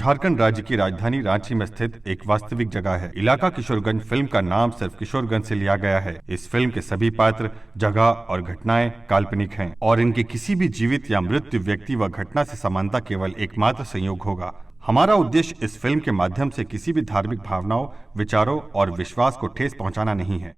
झारखंड राज्य की राजधानी रांची में स्थित एक वास्तविक जगह है। इलाका किशोरगंज फिल्म का नाम सिर्फ किशोरगंज से लिया गया है। इस फिल्म के सभी पात्र, जगह और घटनाएं काल्पनिक हैं और इनके किसी भी जीवित या मृत्यु व्यक्ति व घटना से समानता केवल एकमात्र संयोग होगा। हमारा उद्देश्य इस फिल्म के माध्यम से किसी भी धार्मिक भावनाओं, विचारों और विश्वास को ठेस पहुंचाना नहीं है।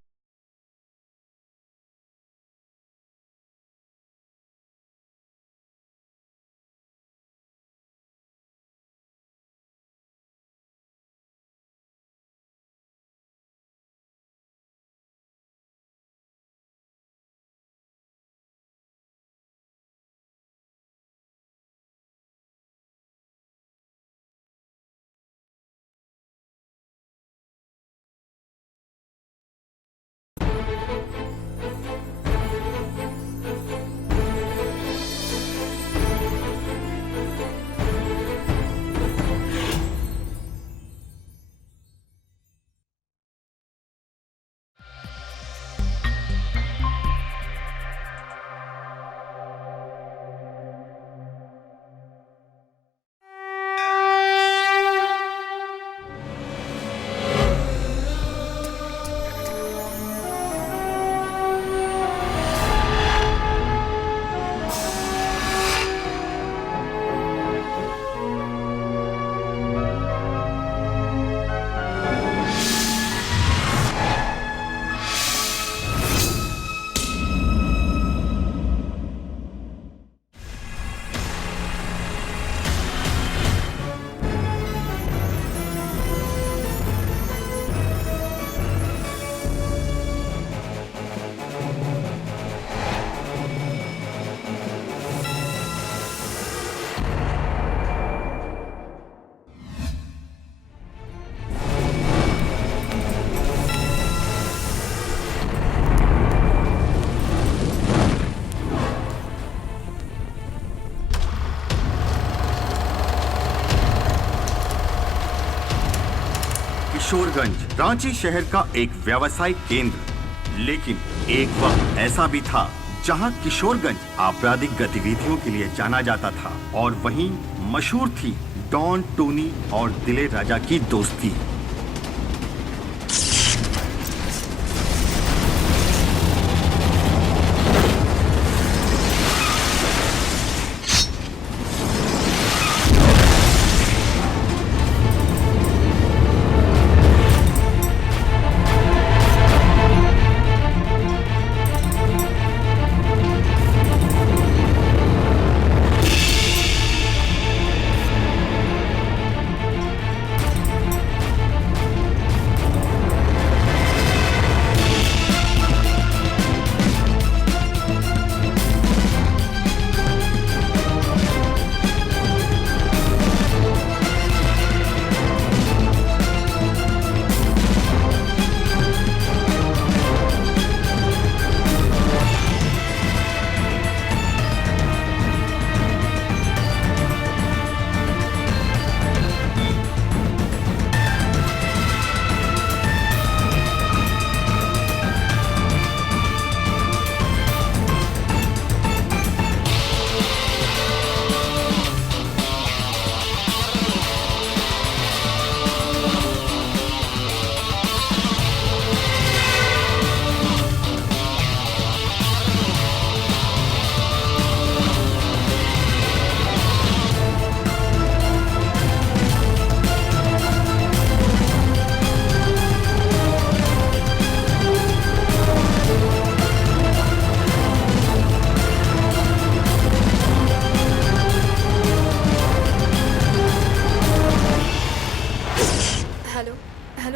किशोरगंज रांची शहर का एक व्यावसायिक केंद्र, लेकिन एक वक्त ऐसा भी था जहां किशोरगंज आपराधिक गतिविधियों के लिए जाना जाता था और वहीं मशहूर थी डॉन, टोनी और दिले राजा की दोस्ती।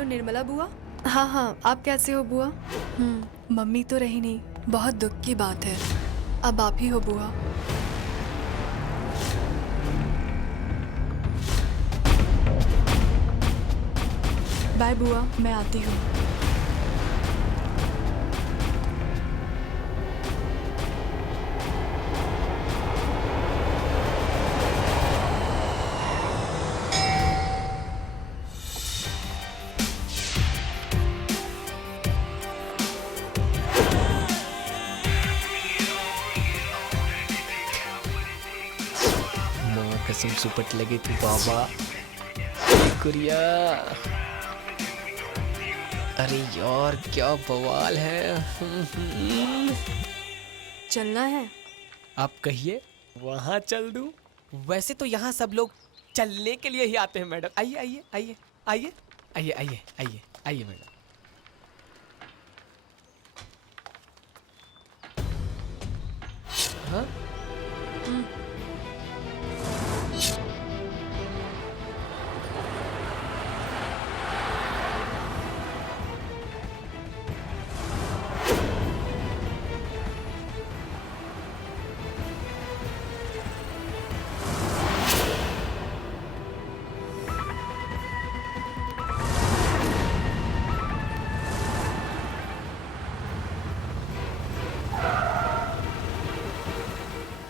निर्मला बुआ। हाँ हाँ, आप कैसे हो बुआ? मम्मी तो रही नहीं, बहुत दुख की बात है। अब आप ही हो बुआ। बाय बुआ, मैं आती हूँ। कसम सुपट लगी थी बाबा। गुड़िया, अरे यार क्या बवाल है। चलना है? आप कहिए, वहाँ चल दूं। वैसे तो यहाँ सब लोग चलने के लिए ही आते हैं मैडम। आइए आइए आइए आइए आइए आइए आइए आइए मैडम। हाँ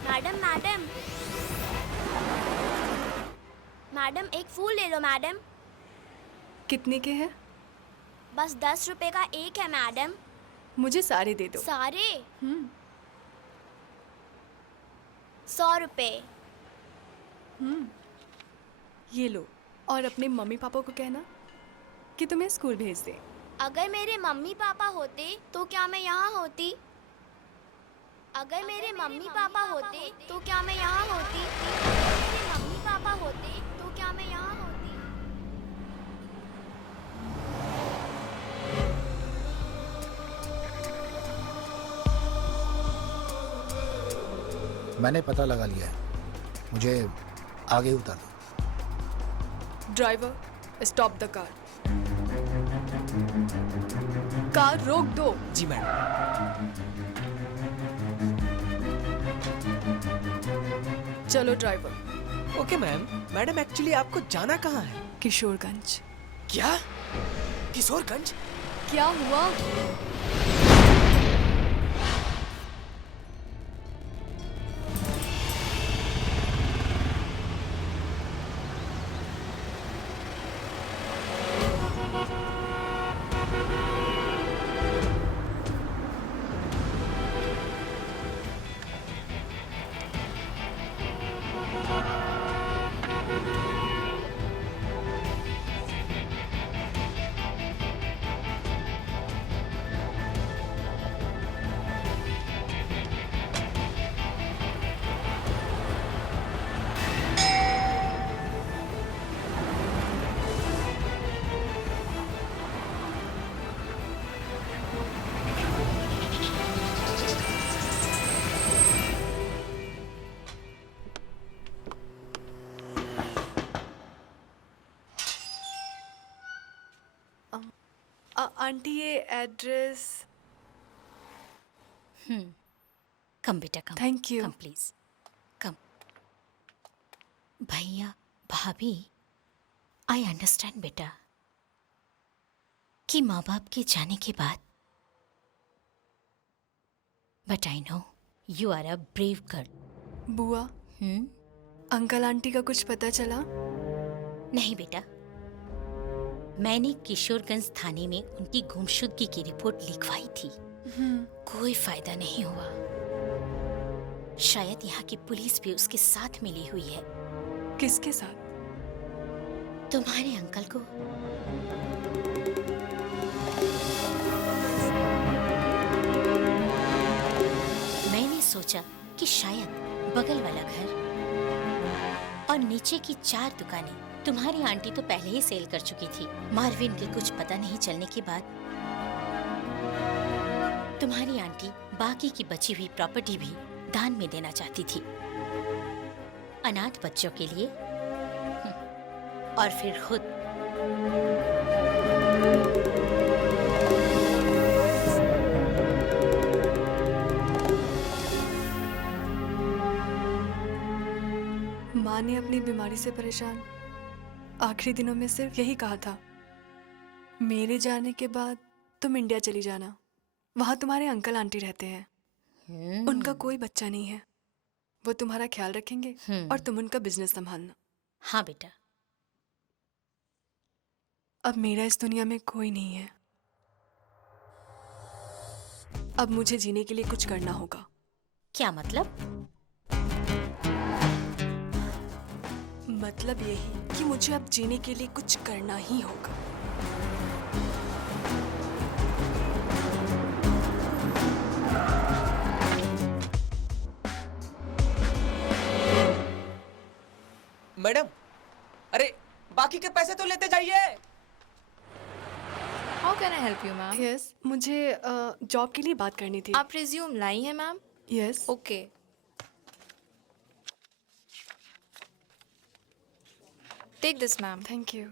मैडम मैडम मैडम, एक फूल ले लो मैडम। कितने के हैं? बस 10 रुपए का एक है मैडम। मुझे सारे दे दो। सारे? हम्म 100 रुपए। ये लो, और अपने मम्मी पापा को कहना कि तुम्हें स्कूल भेज दे। अगर मेरे मम्मी पापा होते तो क्या मैं यहाँ होती? अगर मेरे मम्मी पापा होते तो क्या मैं यहाँ होती? मेरे मम्मी पापा होते तो क्या मैं यहाँ होती? मैंने पता लगा लिया है, मुझे आगे उतार दो। Driver, stop the car. Car रोक दो। जी मैडम। चलो driver. Okay ma'am. Madam actually आपको जाना कहाँ है? किशोरगंज। क्या? किशोरगंज? क्या हुआ? आंटी, ये एड्रेस। कम बेटा come. Thank you. Come please come. भैया भाभी, आई अंडरस्टैंड बेटा कि माँ बाप के जाने के बाद, but I know you are a brave girl. बुआ, अंकल आंटी का कुछ पता चला? नहीं बेटा, मैंने किशोरगंज थाने में उनकी गुमशुदगी की रिपोर्ट लिखवाई थी। कोई फायदा नहीं हुआ। शायद यहाँ की पुलिस भी उसके साथ मिली हुई है। किसके साथ? तुम्हारे अंकल को। मैंने सोचा कि शायद बगल वाला घर और नीचे की 4 दुकानें तुम्हारी आंटी तो पहले ही सेल कर चुकी थी। मार्विन के कुछ पता नहीं चलने के बाद तुम्हारी आंटी बाकी की बची हुई प्रॉपर्टी भी दान में देना चाहती थी, अनाथ बच्चों के लिए। और फिर खुद। माँ ने अपनी बीमारी से परेशान आखिरी दिनों में सिर्फ यही कहा था, मेरे जाने के बाद तुम इंडिया चली जाना, वहां तुम्हारे अंकल आंटी रहते हैं। उनका कोई बच्चा नहीं है, वो तुम्हारा ख्याल रखेंगे और तुम उनका बिजनेस संभालना। हाँ बेटा। अब मेरा इस दुनिया में कोई नहीं है। अब मुझे जीने के लिए कुछ करना होगा। क्या मतलब? मतलब यही कि मुझे अब जीने के लिए कुछ करना ही होगा। मैडम, अरे बाकी के पैसे तो लेते जाइए। How can I help you ma'am? Yes, मुझे जॉब के लिए बात करनी थी। आप रिज्यूम लाई हैं ma'am? Yes. Okay. Take this ma'am. Thank you.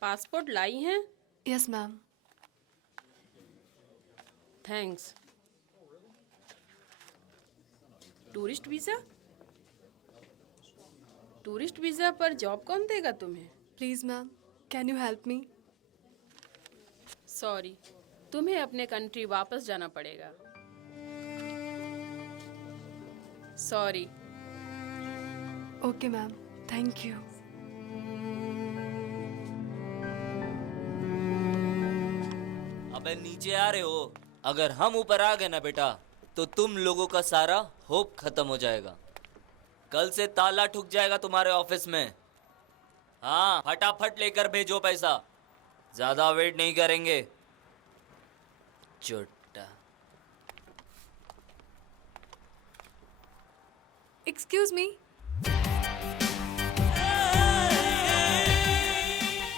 Passport लाई हैं? Yes ma'am. Thanks. Tourist visa? Tourist visa पर जॉब कौन देगा तुम्हें? Please ma'am, can you help me? Sorry, तुम्हें अपने कंट्री वापस जाना पड़ेगा। Sorry. Okay ma'am, thank you. अबे नीचे आ रहे हो? अगर हम ऊपर आ गए ना बेटा, तो तुम लोगों का सारा होप खत्म हो जाएगा। कल से ताला ठुक जाएगा तुम्हारे ऑफिस में। हाँ, फटाफट लेकर भेजो पैसा, ज्यादा वेट नहीं करेंगे। चुट्टा। Excuse me.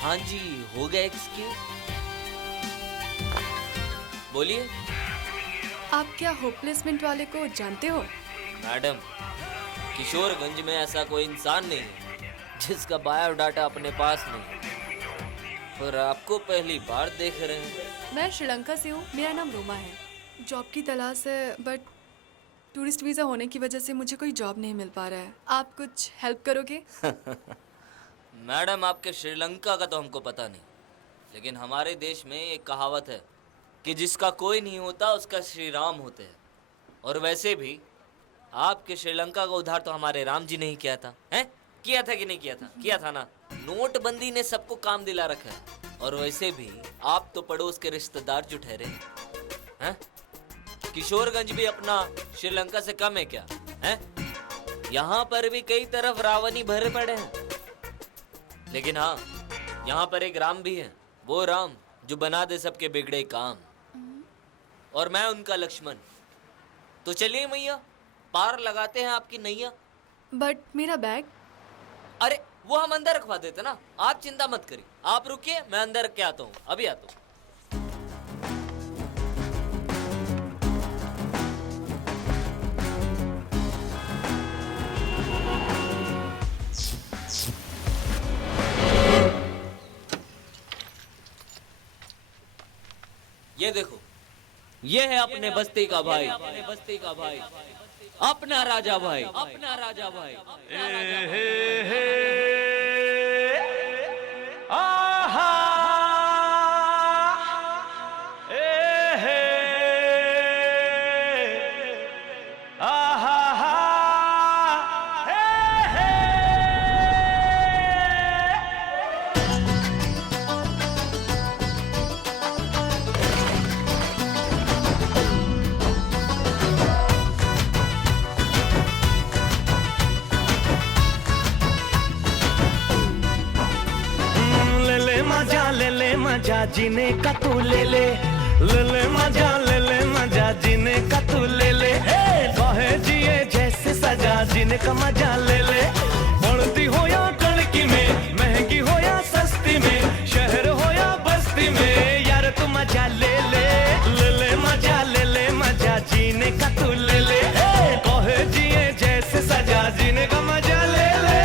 हाँ जी, हो गया एक्सक्यूज। बोलिए। आप क्या होपलेसमेंट वाले को जानते हो? मैडम, किशोरगंज में ऐसा कोई इंसान नहीं है जिसका बायोडाटा अपने पास नहीं है। पर आपको पहली बार देख रहे हैं। मैं श्रीलंका से हूँ, मेरा नाम रोमा है। जॉब की तलाश है, बट टूरिस्ट वीज़ा होने की वजह से मुझे कोई जॉब नहीं मिल पा रहा है। आप कुछ हेल्प करोगे? मैडम, आपके श्रीलंका का तो हमको पता नहीं, लेकिन हमारे देश में एक कहावत है कि जिसका कोई नहीं होता उसका श्री राम होते हैं। और वैसे भी आपके श्रीलंका का उद्धार तो हमारे राम जी ने ही किया था। हैं? किया था कि नहीं किया था? किया था ना। नोटबंदी ने सबको काम दिला रखा है। और वैसे भी आप तो पड़ोस के रिश्तेदार जो ठहरे हैं। किशोरगंज भी अपना श्रीलंका से कम है क्या? हैं? यहाँ पर भी कई तरफ रावण ही भरे पड़े हैं, लेकिन हाँ, यहाँ पर एक राम भी है, वो राम जो बना दे सबके बिगड़े काम। और मैं उनका लक्ष्मण। तो चलिए मैया, पार लगाते हैं आपकी नैया। बट मेरा बैग? अरे वो हम अंदर रखवा देते ना, आप चिंता मत करिए। आप रुकिए, मैं अंदर रख के आता हूँ, अभी आता हूँ। ये देखो, ये है अपने बस्ती का भाई, अपने बस्ती का भाई, अपना राजा भाई, अपना राजा भाई। मजा जीने का तू ले ले, ले ले मजा, ले ले मजा जीने का तू ले ले। कहे जिए जैसे सजा, जीने का मजा ले ले। बढ़ती हो या कड़की में, महंगी हो या सस्ती में, शहर हो या बस्ती में, यार तू मजा ले ले, ले ले मजा, ले ले मजा जीने का तू ले ले। कहे जिए जैसे सजा, जीने का मजा ले ले।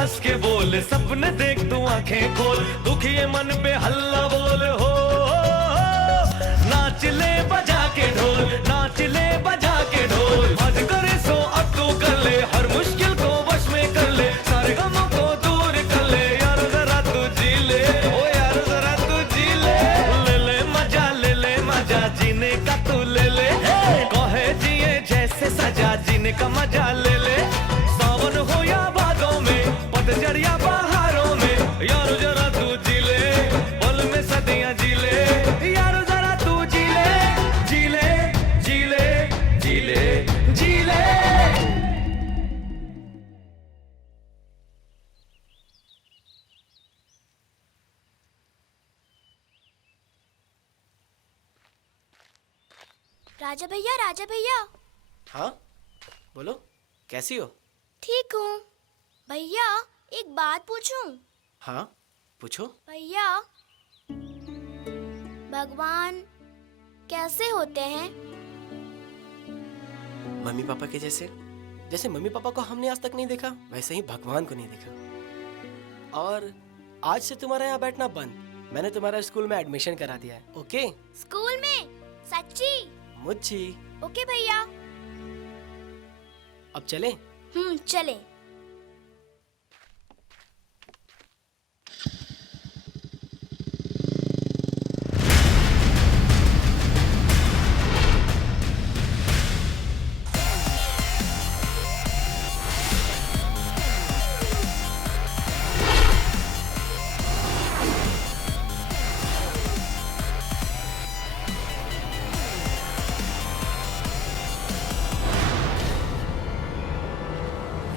हंस के बोल, सपने देख तू आंखें खोल, दुखिए मन पे हल्ला बोल हो, नाच ले बजा के ढोल, नाच ले बजा के ढोल, मज करे सो अब तू कर ले, हर मुश्किल को वश में कर ले, सारे गमों को दूर कर ले, यार जरा तू जी ले, ओ यार जरा तू जी ले, ले ले मजा जीने का तू ले ले, कहे जिए जैसे सजा जीने का मजा ले ले, सावन हो या भादों में, पतझड़ या बहारों में, यार जरा तू जी ले, पल में सदियां जी ले, यार जरा तू जी ले, जी ले, जी ले, जी ले, जी ले। राजा भैया, राजा भैया। हाँ बोलो, कैसी हो? ठीक हूँ भैया, एक बात पूछूं? हाँ पूछो। भैया, भगवान कैसे होते हैं? मम्मी पापा के जैसे। जैसे मम्मी पापा को हमने आज तक नहीं देखा, वैसे ही भगवान को नहीं देखा। और आज से तुम्हारा यहाँ बैठना बंद। मैंने तुम्हारा स्कूल में एडमिशन करा दिया है। ओके? स्कूल में? सच्ची? मुझी। ओके भैया। अब चले? चले।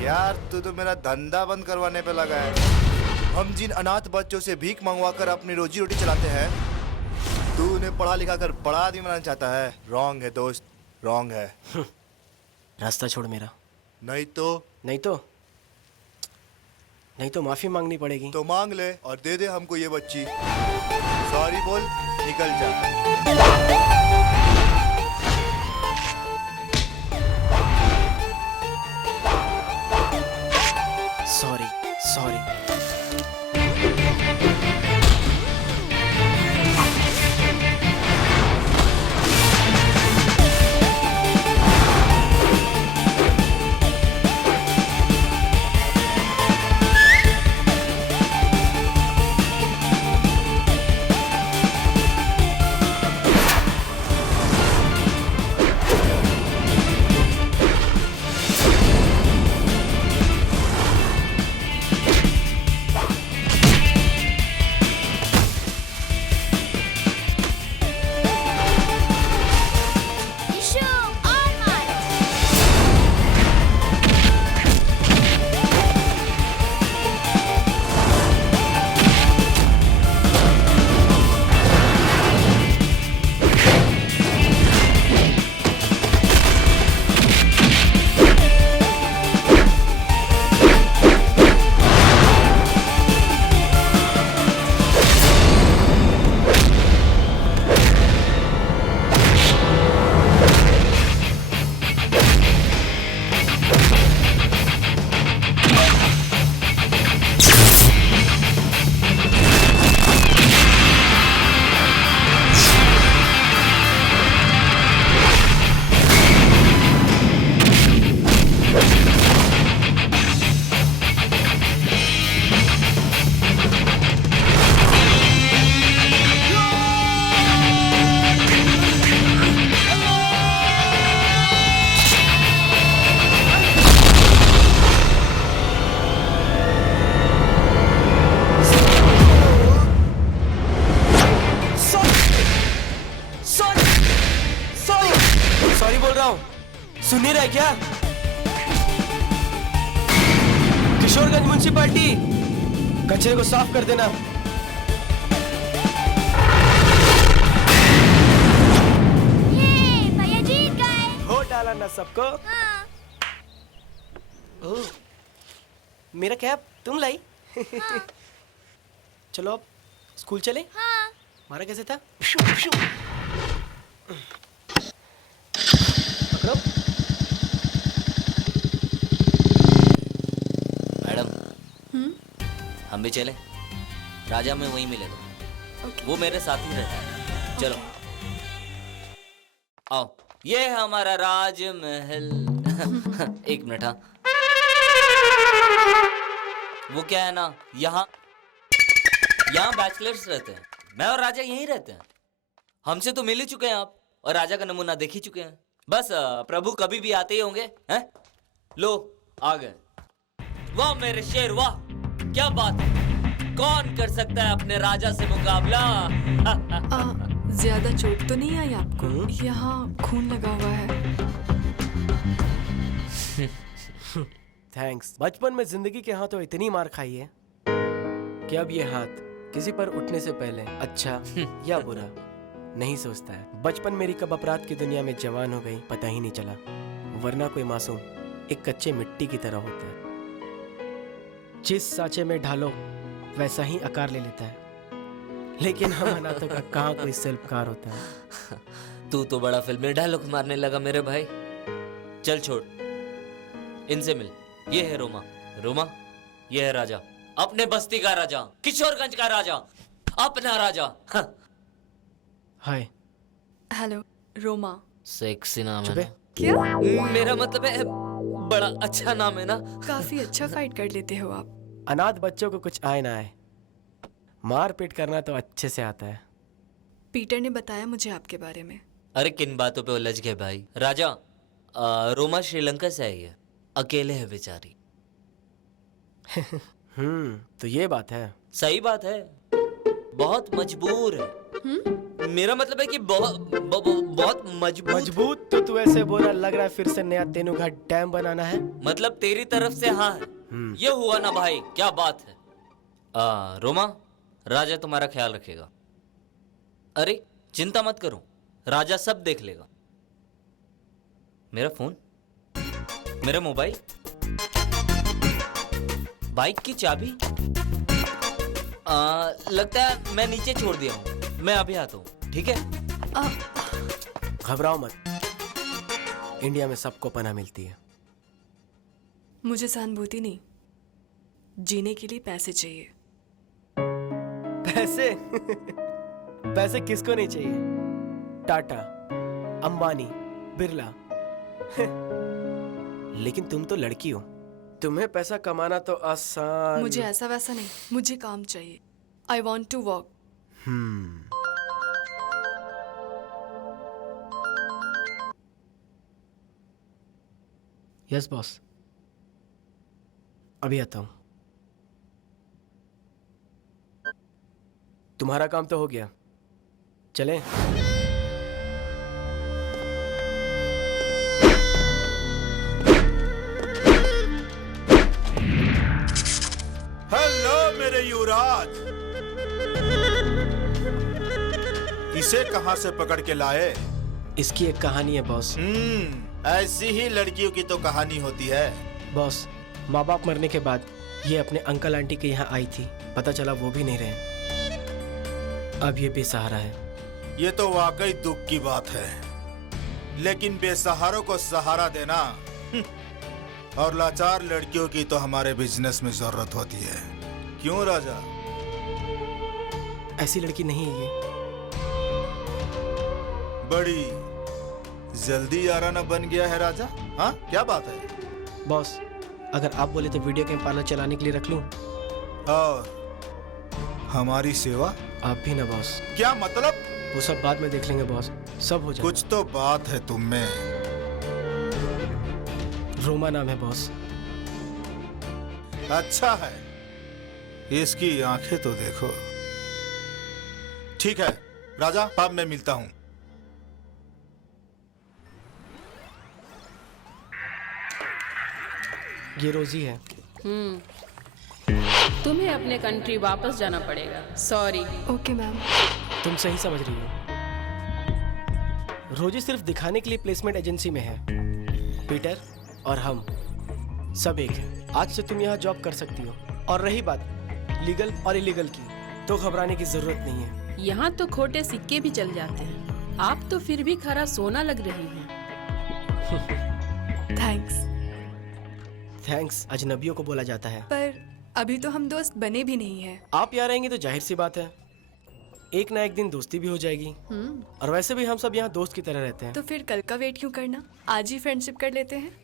यार तू तो मेरा धंधा बंद करवाने पे लगा है। हम जिन अनाथ बच्चों से भीख मंगवा कर अपनी रोजी रोटी चलाते हैं, तू उन्हें पढ़ा लिखा कर बड़ा आदमी बनाना चाहता है। रॉन्ग है दोस्त, रॉन्ग है। रास्ता छोड़ मेरा। नहीं तो माफी मांगनी पड़ेगी। तो मांग ले और दे दे हमको ये बच्ची। सॉरी बोल, निकल जा। सॉरी। सुन नहीं रहा क्या? किशोरगंज म्युनिसिपालिटी, कचरे को साफ कर देना। भैया जीत गए। हो डाला ना सबको। हाँ। ओह, मेरा कैप तुम लाई? हाँ। चलो अब स्कूल चले। हाँ। हमारा कैसे था? मैडम, हम भी चले, राजा में वहीं मिलेगा, ओके वो मेरे साथ ही रहता है। चलो आओ, ये है हमारा राजमहल। एक मिनट, हाँ वो क्या है ना, यहाँ बैचलर्स रहते हैं, मैं और राजा यहीं रहते हैं। हमसे तो मिल ही चुके हैं आप, और राजा का नमूना देख ही चुके हैं। बस प्रभु कभी भी आते ही होंगे। हैं? लो आ गए। वाह मेरे शेर वाह, क्या बात है, कौन कर सकता है अपने राजा से मुकाबला। ज्यादा चोट तो नहीं आई आपको? यहाँ खून लगा हुआ है। थैंक्स। बचपन में जिंदगी के हाथों इतनी मार खाई है कि अब ये हाथ किसी पर उठने से पहले अच्छा या बुरा नहीं सोचता है। बचपन मेरी कब अपराध की दुनिया में जवान हो गई पता ही नहीं चला, वरना कोई मासूम एक कच्चे मिट्टी की तरह होता है, जिस सांचे में ढालो वैसा ही आकार ले लेता है। लेकिन हम अनाथों का कहाँ कोई शिल्पकार होता है। तू तो बड़ा फिल्मी डायलॉग मारने लगा मेरे भाई। चल छोड़, इनसे मिल। ये है रोमा, रोमा ये है राजा, अपने बस्ती का राजा, किशोरगंज का राजा, अपना राजा। हाय। हेलो रोमा। सेक्सी नाम है चुपे। ना? क्या? मेरा मतलब है बड़ा अच्छा नाम है ना। काफी अच्छा फाइट कर लेते हो आप। अनाथ बच्चों को कुछ आए ना आए, मार पीट करना तो अच्छे से आता है। पीटर ने बताया मुझे आपके बारे में। अरे किन बातों पे उलझ गए भाई। राजा रोमा श्रीलंका से आई है, अकेले है बेचारी। तो ये बात है। सही बात है, बहुत मजबूर है। मेरा मतलब है कि बहुत मजबूत। मजबूत तो तू ऐसे बोला लग रहा है फिर से नया तेनुघाट डैम बनाना है। मतलब तेरी तरफ से हाँ है। ये हुआ ना भाई, क्या बात है। रोमा, राजा तुम्हारा ख्याल रखेगा। अरे चिंता मत करो, राजा सब देख लेगा। मेरा फोन, मेरा मोबाइल, बाइक की चाबी लगता है मैं नीचे छोड़ दिया हूँ, मैं अभी आता हूँ, ठीक है? घबराओ मत, इंडिया में सबको पनाह मिलती है। मुझे सहानुभूति नहीं, जीने के लिए पैसे चाहिए। पैसे? पैसे किसको नहीं चाहिए? टाटा, अंबानी, बिरला। लेकिन तुम तो लड़की हो, तुम्हें पैसा कमाना तो आसान। मुझे ऐसा वैसा नहीं, मुझे काम चाहिए। I want to work. Yes boss, अभी आता हूं। तुम्हारा काम तो हो गया, चलें? हेलो मेरे युवराज, इसे कहां से पकड़ के लाए? इसकी एक कहानी है बॉस। ऐसी ही लड़कियों की तो कहानी होती है। बॉस, माँ बाप मरने के बाद ये अपने अंकल आंटी के यहाँ आई थी, पता चला वो भी नहीं रहे, अब ये बेसहारा है। ये तो वाकई दुख की बात है, लेकिन बेसहारों को सहारा देना और लाचार लड़कियों की तो हमारे बिजनेस में जरूरत होती है। क्यों राजा? ऐसी लड़की नहीं है ये। बड़ी जल्दी याराना बन गया है राजा। हाँ क्या बात है? बॉस, अगर आप बोले तो वीडियो गेम पार्लर चलाने के लिए रख लूं? और हमारी सेवा? आप भी ना बॉस। क्या मतलब? वो सब बाद में देख लेंगे बॉस, सब हो जाएगा। कुछ तो बात है तुम में। रोमा नाम है बॉस। अच्छा है, इसकी आंखें तो देखो। ठीक है राजा, अब मैं मिलता हूँ। ये रोजी है। तुम्हें अपने कंट्री वापस जाना पड़ेगा। सॉरी। Okay ma'am. तुम सही समझ रही हो। रोजी सिर्फ दिखाने के लिए प्लेसमेंट एजेंसी में है। पीटर और हम सब एक हैं। आज से तुम यहाँ जॉब कर सकती हो। और रही बात लीगल और इलीगल की, तो घबराने की जरूरत नहीं है। यहाँ तो खोटे सिक्के भी चल जाते हैं, आप तो फिर भी खरा सोना लग रही हैं। थैंक्स। थैंक्स अजनबियों को बोला जाता है। पर अभी तो हम दोस्त बने भी नहीं हैं। आप यहाँ रहेंगे तो जाहिर सी बात है एक ना एक दिन दोस्ती भी हो जाएगी। और वैसे भी हम सब यहाँ दोस्त की तरह रहते हैं। तो फिर कल का वेट क्यों करना, आज ही फ्रेंडशिप कर लेते हैं।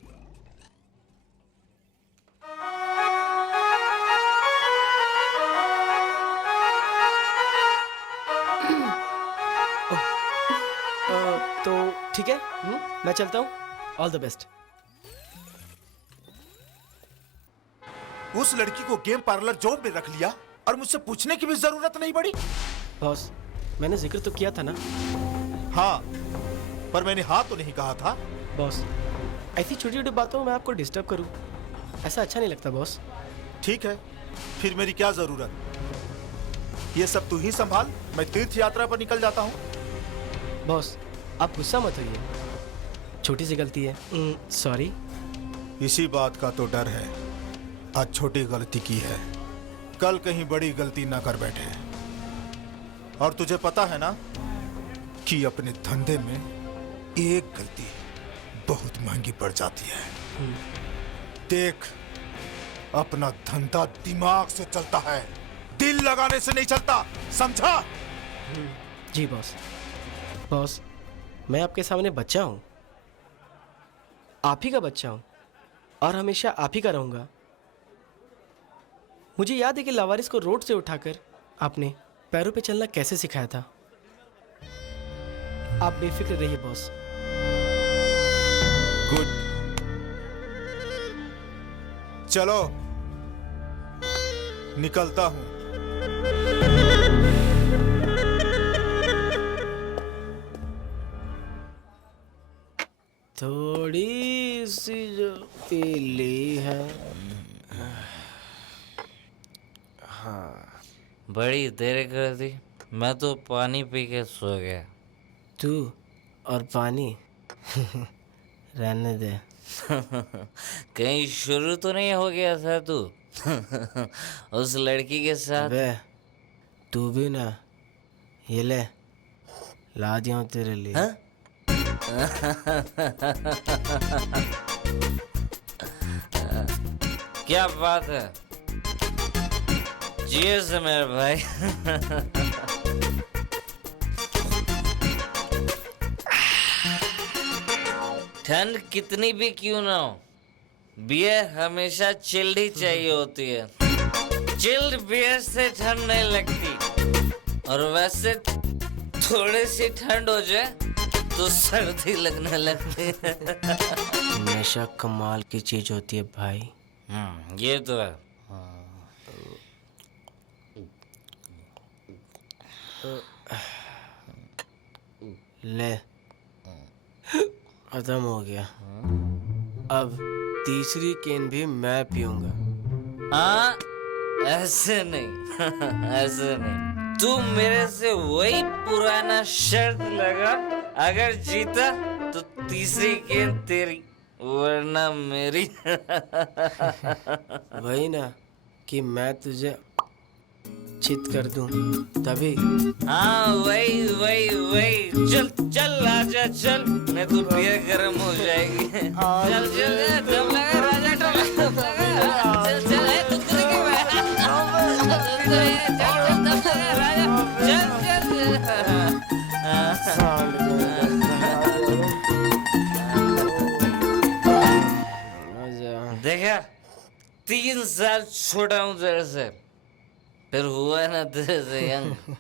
तो ठीक है, मैं चलता हूँ। All the best. उस लड़की को गेम पार्लर जॉब में रख लिया और मुझसे पूछने की भी जरूरत नहीं पड़ी। बॉस, मैंने जिक्र तो किया था ना। हाँ, पर मैंने हाँ तो नहीं कहा था। बॉस, ऐसी छोटी छोटी बातों में मैं आपको डिस्टर्ब करूं, ऐसा अच्छा नहीं लगता बॉस। ठीक है, फिर मेरी क्या जरूरत। ये सब तू ही संभाल, मैं तीर्थ यात्रा पर निकल जाता हूँ। बॉस, आप गुस्सा मत होइए, छोटी सी गलती है, सॉरी। इसी बात का तो डर है, आज छोटी गलती की है, कल कहीं बड़ी गलती ना कर बैठे। और तुझे पता है ना कि अपने धंधे में एक गलती बहुत महंगी पड़ जाती है। देख, अपना धंधा दिमाग से चलता है, दिल लगाने से नहीं चलता, समझा? जी बॉस। बॉस, मैं आपके सामने बच्चा हूँ, आप ही का बच्चा हूँ और हमेशा आप ही का रहूंगा। मुझे याद है कि लावारिस को रोड से उठाकर आपने पैरों पे चलना कैसे सिखाया था। आप बेफिक्र रहिए बॉस। गुड, चलो निकलता हूं। थोड़ी सी जो पीली है। बड़ी देर कर दी, मैं तो पानी पी के सो गया। तू और पानी रहने दे। कहीं शुरू तो नहीं हो गया था तू उस लड़की के साथ? बे, तू भी ना, ये ले, ला दिया हूं तेरे लिए। हाँ? क्या बात है, चीयर्स मेरे भाई। ठंड कितनी भी क्यों ना हो, बियर हमेशा चिल्ड ही चाहिए होती है। चिल्ड बियर से ठंड नहीं लगती, और वैसे थोड़ी सी ठंड हो जाए तो सर्दी लगने लगती है। हमेशा कमाल की चीज होती है भाई। ये तो है। ले, खत्म हो गया। अब तीसरी केन भी मैं पीऊंगा। हाँ, ऐसे नहीं ऐसे नहीं। तू मेरे से वही पुराना शर्त लगा, अगर जीता तो तीसरी गेंद तेरी वरना मेरी। वही ना कि मैं तुझे चित कर दूं तभी। हाँ, वही वही वही। चल चल आजा चल, नहीं तो बियर गर्म हो जाएगी। चल चल, दम लगा राजा, दम लगा। चल चल, तू चल के बैठा। चल दम लगा राजा, चल देखा, 3 साल छोटा हूँ तेरे से, फिर हुआ ना तेरे से यंग।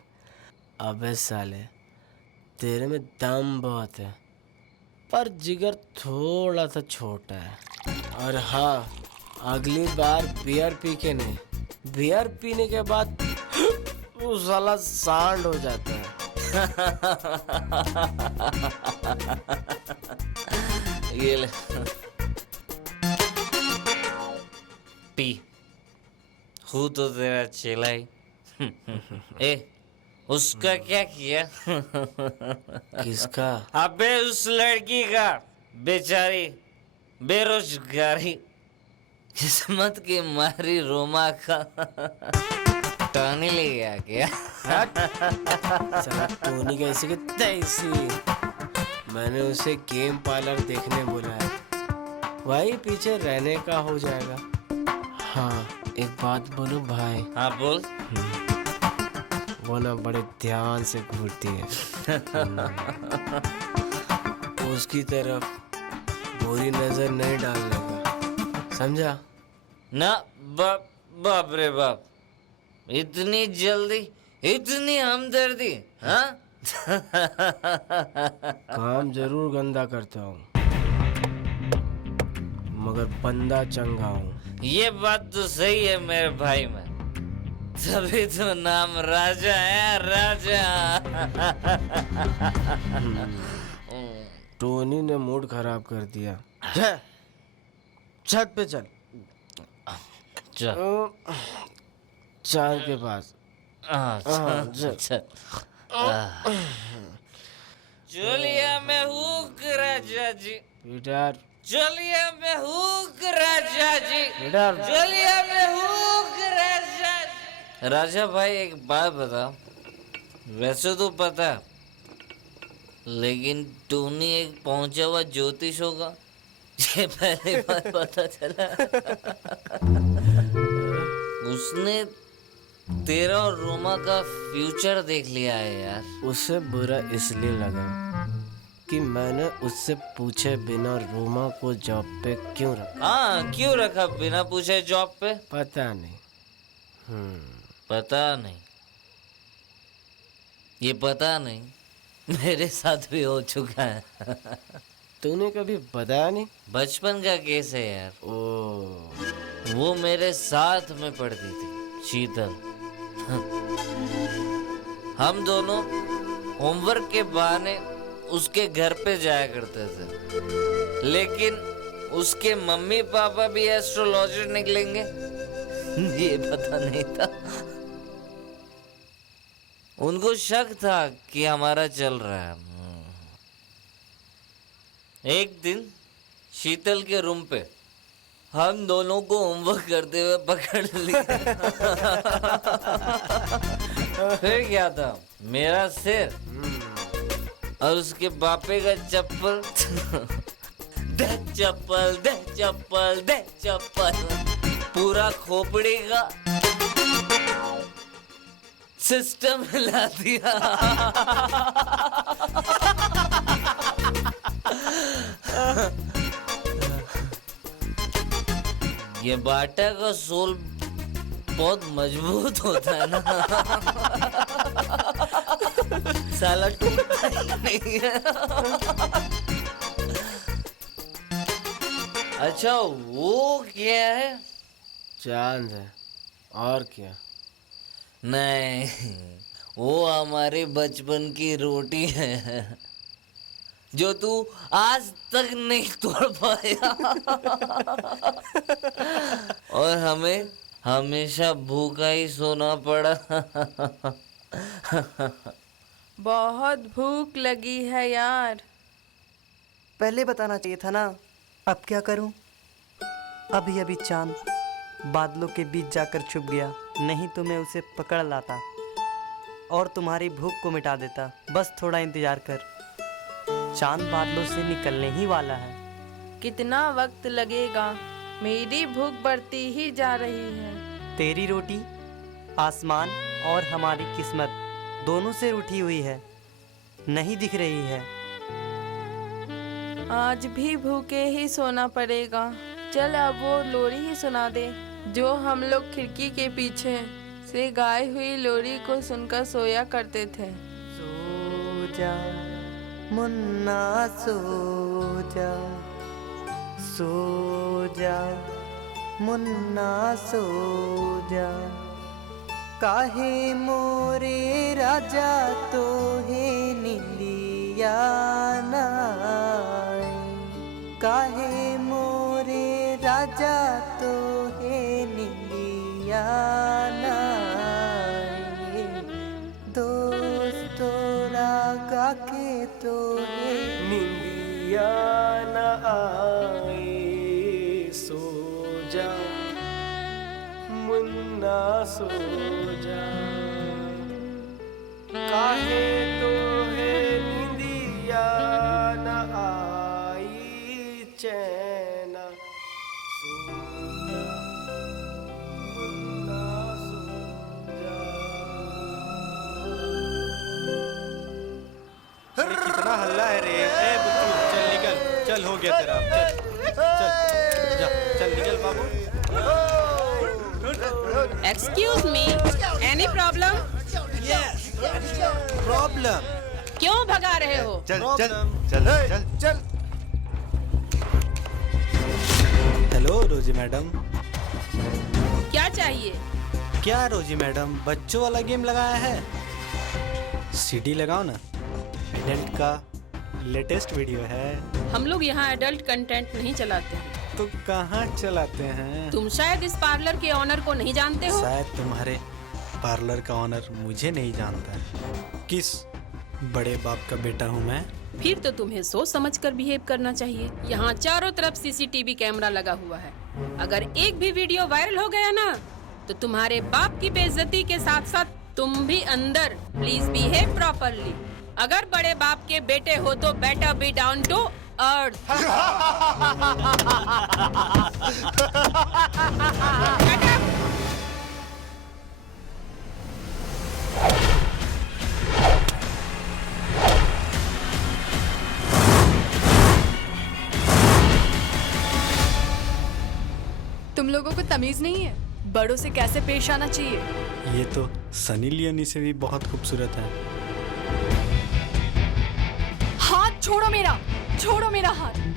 अबे साले, तेरे में दम बहुत है, पर जिगर थोड़ा सा छोटा है। और हाँ, अगली बार बियर पी के नहीं, बियर पीने के बाद वो साला सांड हो जाता है। ये ले, पी। हूँ तो तेरा चेला ही। ए, उसका क्या किया? किसका? अबे उस लड़की का, बेचारी बेरोजगारी, किस्मत की मारी रोमा का टॉनी ले गया क्या? साला टोनी कैसी की तैसी। मैंने उसे गेम पार्लर देखने बोला है, वही पीछे रहने का हो जाएगा। हाँ, एक बात बोलूं भाई? हाँ बोल। वो ना बड़े ध्यान से घूरती है। उसकी तरफ बुरी नजर नहीं डालने का, समझा? ना बाप रे बाप, इतनी जल्दी, इतनी हमदर्दी, हाँ? काम जरूर गंदा करता हूँ, मगर बंदा चंगा हूँ। ये बात तो सही है मेरे भाई में, तभी तो नाम राजा है, राजा। टोनी ने मूड खराब कर दिया। छत पे चल। चांद के पास। चलिए मैं हूँ राजा जी। पीटर। चलिए मैं हूँ राजा जी। पीटर। चलिए मैं हूँ राजा जी। राजा भाई एक बात बताओ, वैसे तो पता है, लेकिन टोनी एक पहुंचा हुआ ज्योतिष होगा, ये पहली बार पता चला। उसने तेरा और रोमा का फ्यूचर देख लिया है यार। उसे बुरा इसलिए लगा कि मैंने उससे पूछे बिना रोमा को जॉब पे क्यों रखा। हाँ, क्यों रखा बिना पूछे जॉब पे? पता नहीं। पता नहीं, ये पता नहीं मेरे साथ भी हो चुका है। तूने कभी बताया नहीं? बचपन का केस है यार। ओ, वो मेरे साथ में पढ़ती थी, शीतल। हम दोनों होमवर्क के बहाने उसके घर पे जाया करते थे, लेकिन उसके मम्मी पापा भी एस्ट्रोलॉजर निकलेंगे ये पता नहीं था। उनको शक था कि हमारा चल रहा है। एक दिन शीतल के रूम पे हम दोनों को होमवर्क करते हुए पकड़ लिया। फिर क्या था, मेरा सिर और उसके बापे का चप्पल। दे चप्पल, दे चप्पल, दे चप्पल, पूरा खोपड़ी का सिस्टम हिला दिया। ये बाटा का सोल बहुत मजबूत होता है ना, साला टूटता ही नहीं है। अच्छा वो क्या है? चांद है, और क्या? नहीं, वो हमारे बचपन की रोटी है जो तू आज तक नहीं तोड़ पाया। और हमें हमेशा भूखा ही सोना पड़ा। बहुत भूख लगी है यार। पहले बताना चाहिए था ना। अब क्या करूं? अभी अभी चांद बादलों के बीच जाकर छुप गया, नहीं तो मैं उसे पकड़ लाता और तुम्हारी भूख को मिटा देता। बस थोड़ा इंतजार कर, चांद बादलों से निकलने ही वाला है। कितना वक्त लगेगा? मेरी भूख बढ़ती ही जा रही है। तेरी रोटी आसमान और हमारी किस्मत दोनों से रूठी हुई है, नहीं दिख रही है। आज भी भूखे ही सोना पड़ेगा। चल अब वो लोरी ही सुना दे जो हम लोग खिड़की के पीछे से गाई हुई लोरी को सुनकर सोया करते थे। सो जा मुन्ना सो जा, सो जा मुन्ना सो जा, काहे मोरे राजा तो है नीलिया नाई, काहे मोरे राजा तो है नीलिया नाई, दोस्तों लगा के तो है नीलिया न आए। सो जा मुन्ना सो जा, काहे तो है नींदिया न आई चैना। सो जा चल हो गया तेरा, चल जा, चल निकल बाबू। Excuse me, any problem? Problem? क्यों भगा रहे हो? चल चल चल चल चल। हेलो रोजी मैडम। क्या चाहिए? क्या रोजी मैडम, बच्चों वाला गेम लगाया है? सीडी लगाओ ना, एडल्ट का लेटेस्ट वीडियो है। हम लोग यहाँ एडल्ट कंटेंट नहीं चलाते हैं। तो कहाँ चलाते हैं? तुम शायद इस पार्लर के ऑनर को नहीं जानते हो। शायद तुम्हारे पार्लर का ऑनर मुझे नहीं जानता है। किस बड़े बाप का बेटा हूँ मैं? फिर तो तुम्हें सोच समझ कर बिहेव करना चाहिए। यहाँ चारों तरफ सीसीटीवी कैमरा लगा हुआ है। अगर एक भी वीडियो वायरल हो गया ना, तो तुम्हारे बाप की बेइज्जती के साथ साथ तुम भी अंदर। Please behave properly. अगर बड़े बाप के बेटे हो तो better be down to earth. तुम लोगों को तमीज नहीं है बड़ों से कैसे पेश आना चाहिए? ये तो सनी लियोनी से भी बहुत खूबसूरत है। हाथ छोड़ो मेरा, छोड़ो मेरा हाथ।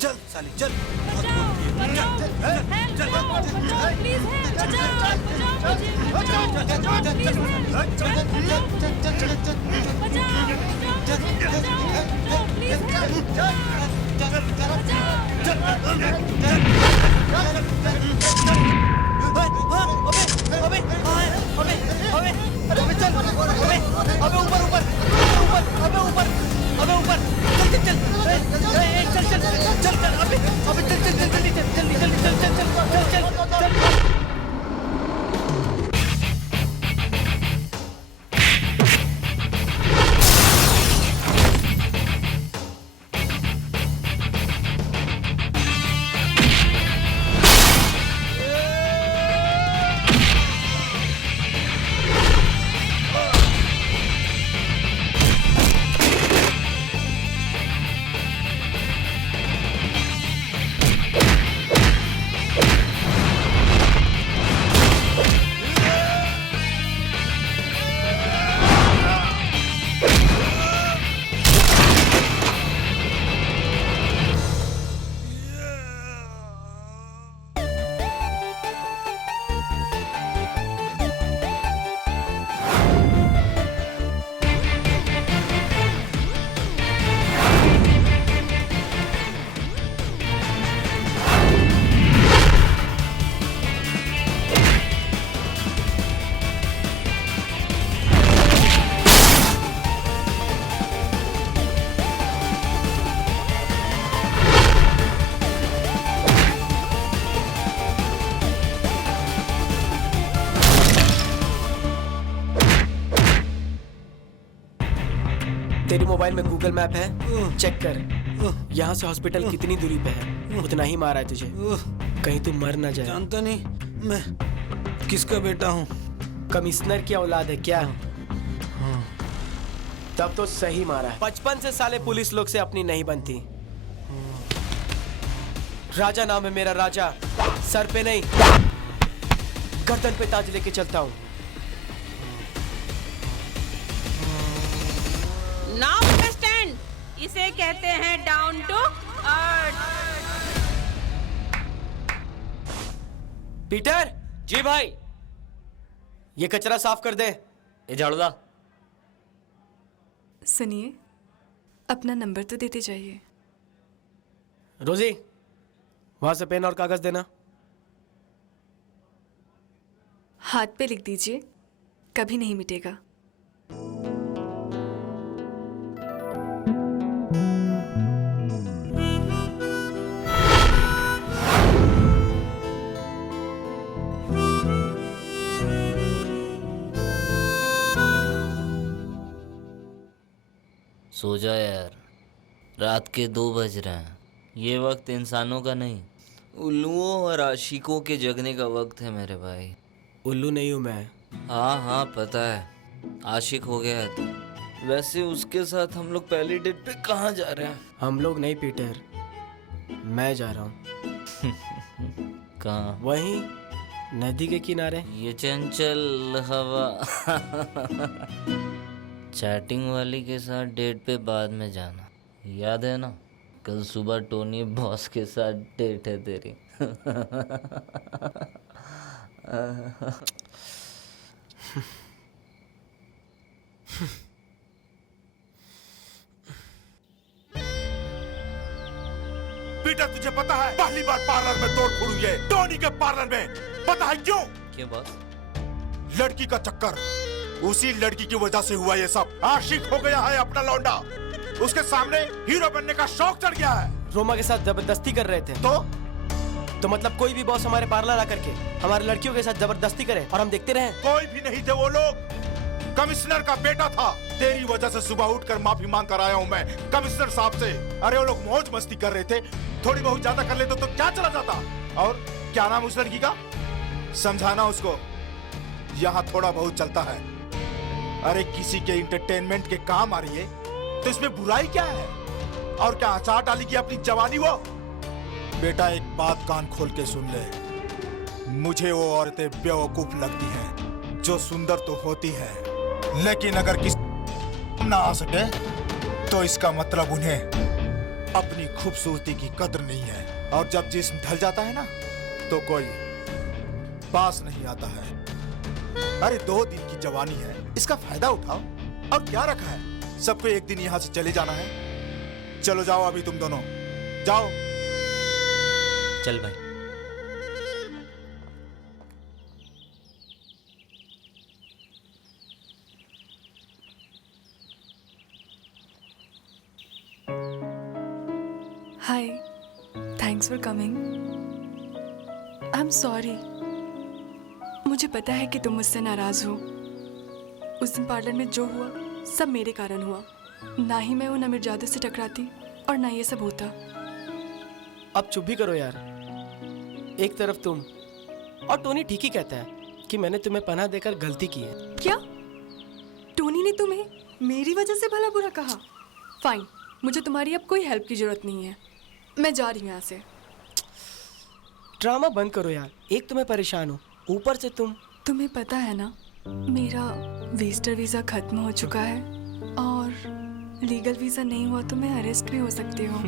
चल साली चल। तेरी मोबाइल में गूगल मैप है, चेक कर। यहाँ से हॉस्पिटल कितनी दूरी पे है, उतना ही मारा है तुझे। कहीं तू मर ना जाए। जानता नहीं मैं किसका बेटा हूँ। कमिश्नर की औलाद है क्या? तब तो सही मारा है। 55 से साले पुलिस लोग से अपनी नहीं बनती। राजा नाम है मेरा, राजा। सर पे नहीं, गर्दन पे ताज लेके चलता हूँ। नाउ अंडरस्टैंड, इसे कहते हैं डाउन टू अर्थ। पीटर। जी भाई। ये कचरा साफ कर दे। ये झाड़ू दा। सुनिए, अपना नंबर तो देते जाइए। रोजी, वहां से पेन और कागज देना। हाथ पे लिख दीजिए, कभी नहीं मिटेगा। सो जा यार, रात के 2 बज रहे हैं। ये वक्त इंसानों का नहीं, उल्लुओं और आशिकों के जगने का वक्त है मेरे भाई। उल्लू नहीं हूँ मैं। हाँ हाँ पता है, आशिक हो गया है तो। वैसे उसके साथ हम लोग पहली डेट पे कहाँ जा रहे हैं? हम लोग नहीं पीटर, मैं जा रहा हूँ। कहाँ? वहीं नदी के किनारे। ये चंचल हवा। चैटिंग वाली के साथ डेट पे बाद में जाना, याद है ना? कल सुबह टोनी बॉस के साथ डेट है तेरी। पीटर तुझे पता है पहली बार पार्लर में तोड़ फोड़ हुई है, टोनी के पार्लर में। पता है क्यों? क्यों बॉस? लड़की का चक्कर, उसी लड़की की वजह से हुआ ये सब। आशिक हो गया है अपना लौंडा, उसके सामने हीरो बनने का शौक चढ़ गया है। रोमा के साथ जबरदस्ती कर रहे थे तो मतलब कोई भी बॉस हमारे पार्लर आकर के हमारे लड़कियों के साथ जबरदस्ती करे और हम देखते रहे? कोई भी नहीं थे वो लोग, कमिश्नर का बेटा था। तेरी वजह से सुबह उठकर माफी मांग कर आया हूँ मैं कमिश्नर साहब से। अरे वो लोग मौज मस्ती कर रहे थे, थोड़ी बहुत ज्यादा कर लेते तो क्या चला जाता। और क्या नाम उस लड़की का? समझाना उसको, यहाँ थोड़ा बहुत चलता है। अरे किसी के इंटरटेनमेंट के काम आ रही है तो इसमें बुराई क्या है? और क्या अचार डालेगी अपनी जवानी वो? बेटा एक बात कान खोल के सुन ले, मुझे वो औरतें बेवकूफ लगती हैं जो सुंदर तो होती हैं, लेकिन अगर किसी ना आ सके तो इसका मतलब उन्हें अपनी खूबसूरती की कद्र नहीं है। और जब जिस्म ढल जाता है ना तो कोई पास नहीं आता है। अरे 2 दिन की जवानी है, इसका फायदा उठाओ। और क्या रखा है, सबको एक दिन यहाँ से चले जाना है। चलो जाओ अभी तुम दोनों जाओ। चल भाई। Hi, thanks for coming. I am sorry, मुझे पता है कि तुम मुझसे नाराज हो। उस दिन पार्लर में जो हुआ सब मेरे कारण हुआ। ना ही मैं उन अमीरजादे से टकराती और ना ये सब होता। अब चुप भी करो यार। एक तरफ तुम और टोनी ठीक ही कहता है कि मैंने तुम्हें पनाह देकर गलती की है। क्या टोनी ने तुम्हें मेरी वजह से भला बुरा कहा? फाइन, मुझे तुम्हारी अब कोई हेल्प की जरूरत नहीं है, मैं जा रही हूँ यहाँ से। ड्रामा बंद करो यार, एक तो मैं परेशान हूँ, ऊपर से तुम्हें पता है ना मेरा विजिटर वीज़ा खत्म हो चुका है और लीगल वीज़ा नहीं हुआ तो मैं अरेस्ट भी हो सकती हूँ।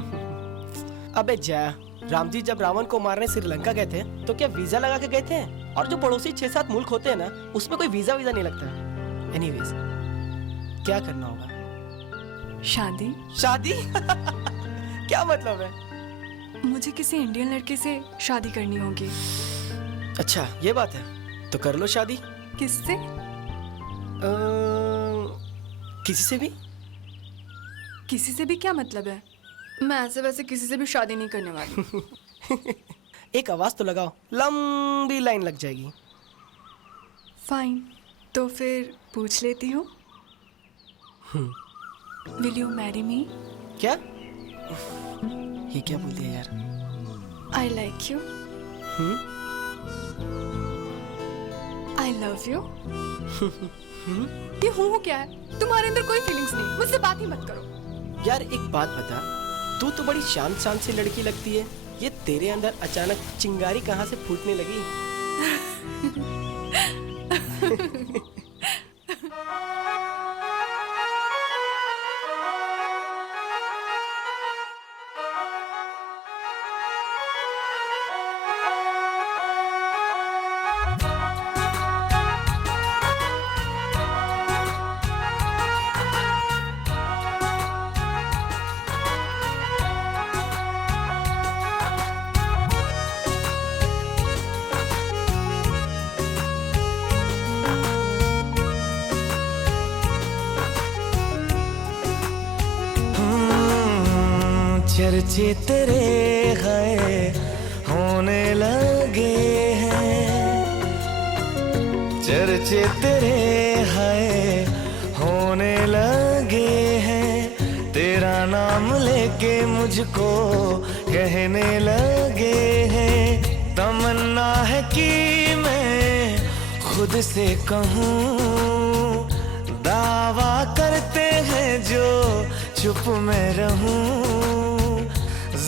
अबे जा, राम जी जब रावण को मारने श्रीलंका गए थे तो क्या वीजा लगा के गए थे? और जो पड़ोसी 6-7 मुल्क होते हैं ना उसमें कोई वीजा नहीं लगता। एनीवेज, क्या करना होगा? शादी। शादी? क्या मतलब है? मुझे किसी इंडियन लड़के से शादी करनी होगी। अच्छा ये बात है, तो कर लो शादी। किससे? किसी से भी। किसी से भी क्या मतलब है? मैं ऐसे वैसे किसी से भी शादी नहीं करने वाली। एक आवाज तो लगाओ, लंबी लाइन लग जाएगी। फाइन, तो फिर पूछ लेती हूँ। Will you marry me? क्या? ये क्या बोल दिया यार? I like you. I love you. ये हूँ क्या है? तुम्हारे अंदर कोई फीलिंग्स नहीं, मुझसे बात ही मत करो। यार एक बात बता, तू तो बड़ी शांत शांत सी लड़की लगती है, ये तेरे अंदर अचानक चिंगारी कहाँ से फूटने लगी? चर्चे तेरे है होने लगे हैं, चर्चे तेरे है होने लगे हैं, लेके मुझको कहने लगे हैं। तमन्ना है कि मैं खुद से कहूँ, दावा करते हैं जो चुप मैं रहूं।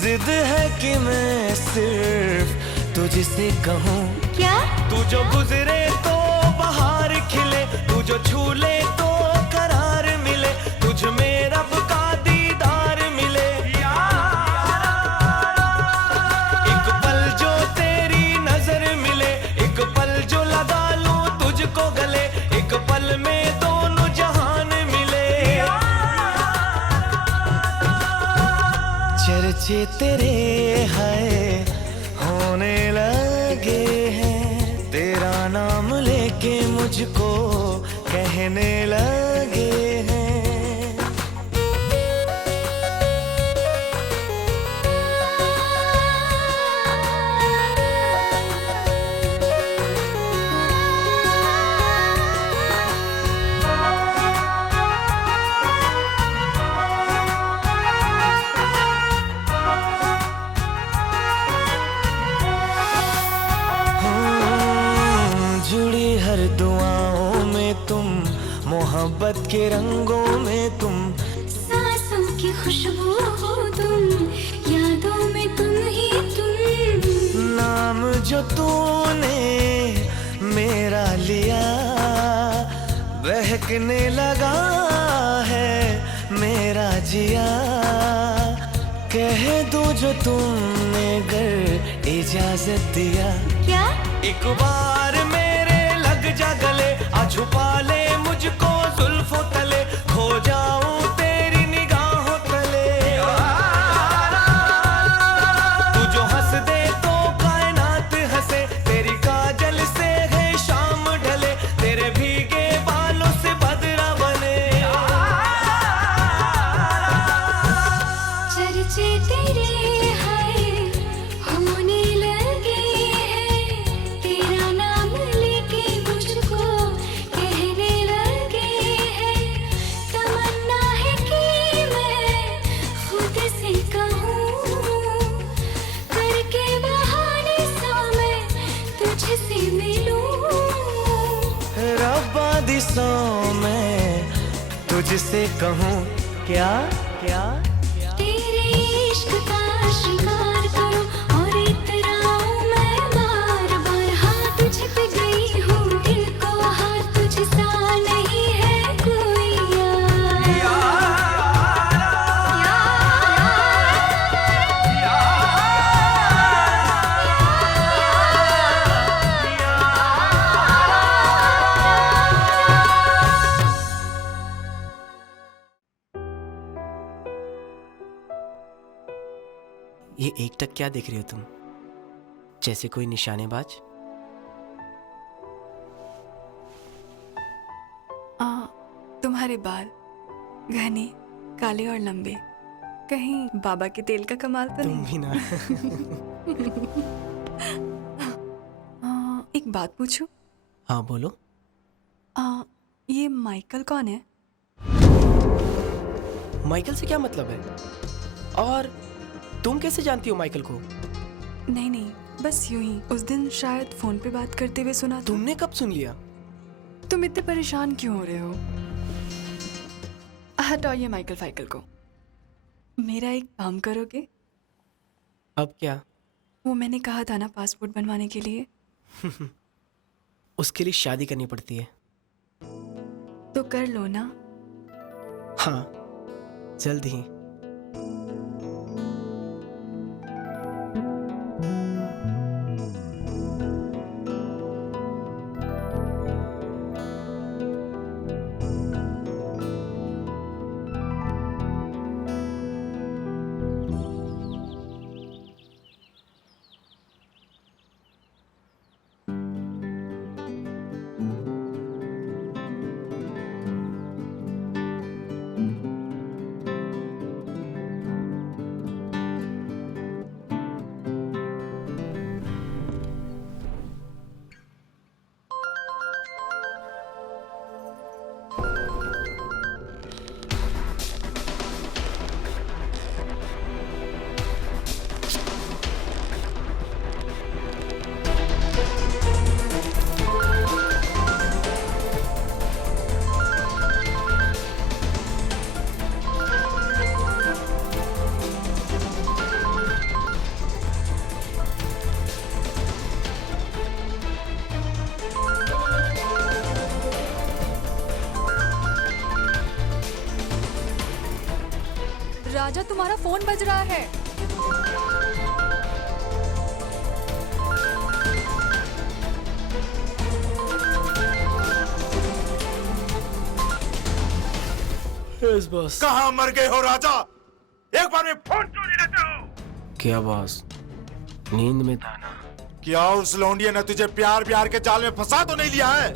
जिद है कि मैं सिर्फ तुझसे कहूँ, क्या? तू जो गुजरे तो बाहर खिले, तू जो छू ले तो करार मिले, तुझ में रब का दीदार मिले। एक पल जो तेरी नजर मिले, एक पल जो लगा लूं तुझको गले, एक पल में दोनों जहान मिले। चर्चे तेरे है होने लगे हैं, तेरा नाम लेके मुझको कहने लगे हैं। जुड़ी हर दुआओं में तुम, मोहब्बत के रंगों में तुम, सांसों की खुशबू हो तुम, यादों में तुम ही तुम। नाम जो तूने मेरा लिया, बहकने लगा है मेरा जिया। कह दूं जो तुमने गर इजाजत दिया, क्या? एक बार मेरे लग जा गले, आ छुपा ले मुझको जुल्फों तले, खो जाऊं तेरी निगाहों तले। तू जो हंस दे तो कायनात हंसे, तेरी काजल से है शाम ढले, तेरे भीगे बालों से बदरा बने। चर्चे तेरे है होने लगे हैं, तेरा नाम लेके मुझको कहने लगे हैं। तमन्ना है कि मैं खुद से कहूँ, करके बहाने सा मैं तुझसे मिलूं। रब्बा दिसों मैं तुझसे कहूँ, क्या क्या तेरे इश्क का शिकार करूं और इतराऊं मैं बार बार। हाँ तुझ पे गई हूँ दिल को हार, तुझसा नहीं है कोई ये एकटक क्या देख रही हो तुम, जैसे कोई निशानेबाज? तुम्हारे बाल घने, काले और लंबे, कहीं बाबा के तेल का कमाल तो तुम नहीं? भी ना। एक बात पूछूं? हाँ बोलो। ये माइकल कौन है? माइकल से क्या मतलब है? और तुम कैसे जानती हो माइकल को? नहीं नहीं, बस यूं ही। उस दिन शायद फोन पे बात करते हुए सुना था। तुमने कब सुन लिया? तुम इतने परेशान क्यों हो रहे हो? हटाओ ये माइकल फाइकल को। मेरा एक काम करोगे? अब क्या? वो मैंने कहा था ना पासपोर्ट बनवाने के लिए। उसके लिए शादी करनी पड़ती है। तो कर लो ना। हाँ जल्द ही। राजा तुम्हारा फोन बज रहा है। Yes boss. कहाँ मर गए हो राजा? एक बार में फोन क्यों नहीं लेते हो? क्या बॉस, नींद में था ना। क्या उस लौंडिया ने तुझे प्यार प्यार के जाल में फंसा तो नहीं लिया है?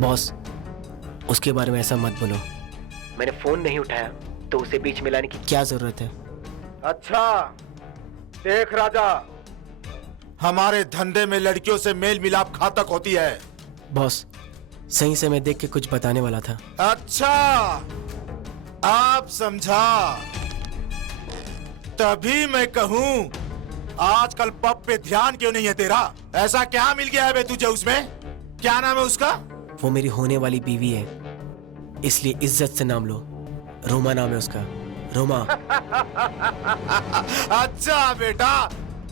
बॉस, उसके बारे में ऐसा मत बोलो। मैंने फोन नहीं उठाया तो उसे बीच में लाने की क्या जरूरत है? अच्छा देख राजा, हमारे धंधे में लड़कियों से मेल मिलाप घातक होती है। बॉस, सही से मैं देख के कुछ बताने वाला था। अच्छा आप समझा, तभी मैं कहूं आजकल पब पे ध्यान क्यों नहीं है तेरा? ऐसा क्या मिल गया है बे तुझे उसमें? क्या नाम है उसका? वो मेरी होने वाली बीवी है, इसलिए इज्जत से नाम लो। रोमा नाम है उसका, रोमा। अच्छा बेटा,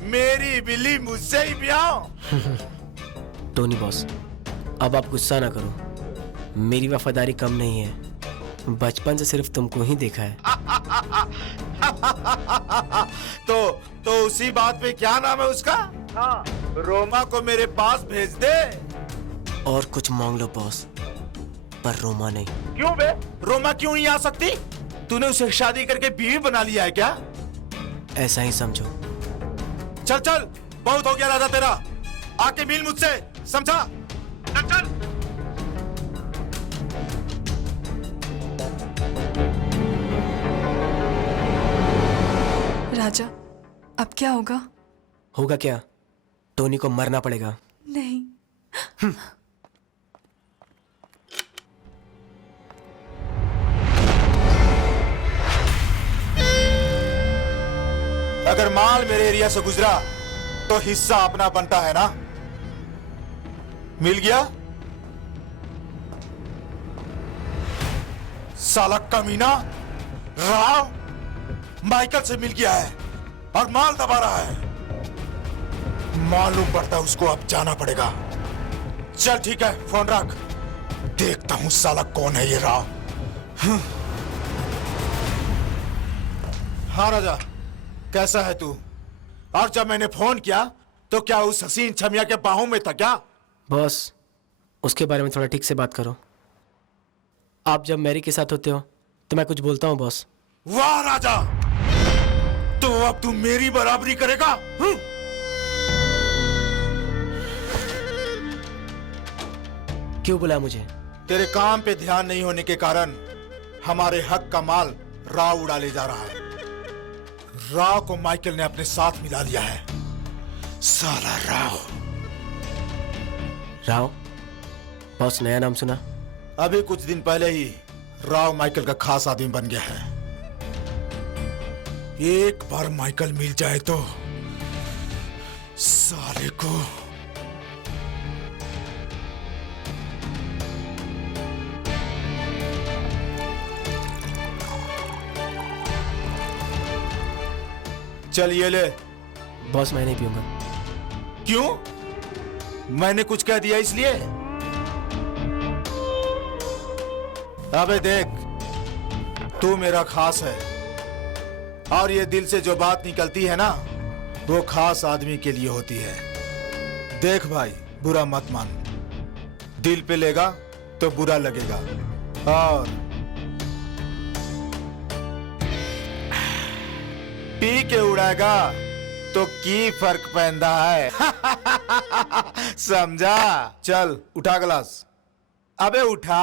मेरी बिल्ली मुझसे ही ब्याह। टोनी बॉस, अब आप गुस्सा ना करो। मेरी वफादारी कम नहीं है, बचपन से सिर्फ तुमको ही देखा है। तो उसी बात पे क्या नाम है उसका? हाँ, रोमा को मेरे पास भेज दे। और कुछ मांग लो बॉस, पर रोमा नहीं। क्यों बे? रोमा क्यों नहीं आ सकती? तूने उसे शादी करके बीवी बना लिया है क्या? ऐसा ही समझो। चल चल, बहुत हो गया राजा तेरा, आके मिल मुझसे, समझा? चल चल। राजा, अब क्या होगा? होगा क्या? टोनी को मरना पड़ेगा। नहीं। अगर माल मेरे एरिया से गुजरा तो हिस्सा अपना बनता है ना? मिल गया? साला कमीना राव माइकल से मिल गया है और माल दबा रहा है। मालूम पड़ता है उसको अब जाना पड़ेगा। चल ठीक है, फोन रख, देखता हूं साला कौन है ये राव। हाँ राजा, कैसा है तू? और जब मैंने फोन किया तो क्या उस हसीन छमिया के बाहों में था क्या? बॉस, उसके बारे में थोड़ा ठीक से बात करो। आप जब मैरी के साथ होते हो तो मैं कुछ बोलता हूँ बॉस। वाह राजा, तो अब तू मेरी बराबरी करेगा? क्यों बुलाया मुझे? तेरे काम पे ध्यान नहीं होने के कारण हमारे हक का माल राव उड़ा ले जा रहा है। राव को माइकल ने अपने साथ मिला लिया है। साला राव। राव? बॉस, नया नाम सुना? अभी कुछ दिन पहले ही राव माइकल का खास आदमी बन गया है। एक बार माइकल मिल जाए तो साले को चल ये ले। बॉस, मैं नहीं पीऊंगा। क्यों? मैंने कुछ कह दिया इसलिए? अबे देख, तू मेरा खास है और ये दिल से जो बात निकलती है ना, वो खास आदमी के लिए होती है। देख भाई, बुरा मत मान, दिल पे लेगा तो बुरा लगेगा। और पी के उड़ाएगा तो की फर्क पैंदा है। समझा? चल उठा गिलास। अबे उठा।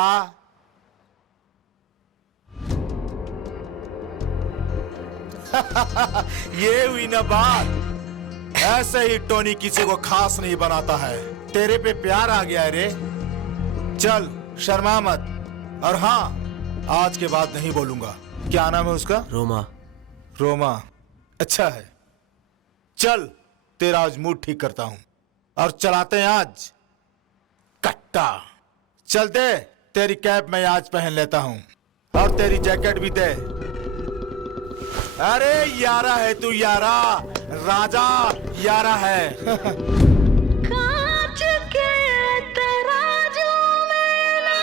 ये हुई ना बात। ऐसे ही टोनी किसी को खास नहीं बनाता है। तेरे पे प्यार आ गया है रे। चल शर्मा मत। और हाँ, आज के बाद नहीं बोलूंगा। क्या नाम है उसका? रोमा। रोमा, अच्छा है। चल तेरा आज मूड ठीक करता हूं और चलाते हैं आज कट्टा। चल दे, तेरी कैप मैं आज पहन लेता हूं और तेरी जैकेट भी दे। अरे यारा है तू, यारा राजा यारा है। कांच के तराजू में ना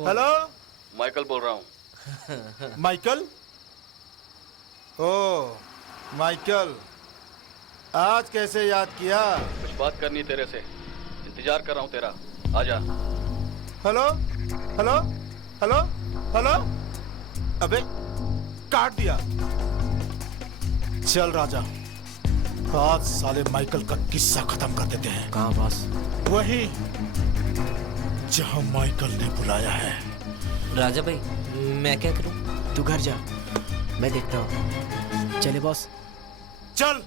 हेलो माइकल बोल रहा हूँ। माइकल? ओ माइकल, आज कैसे याद किया? कुछ बात करनी तेरे से, इंतजार कर रहा हूँ तेरा, आजा। हेलो हेलो हेलो हेलो, अबे काट दिया। चल राजा, आज साले माइकल का किस्सा खत्म कर देते हैं। कहाँ बॉस? वही जहाँ माइकल ने बुलाया है। राजा भाई, मैं क्या करूं? तू घर जा, मैं देखता हूँ। चले बॉस? चल।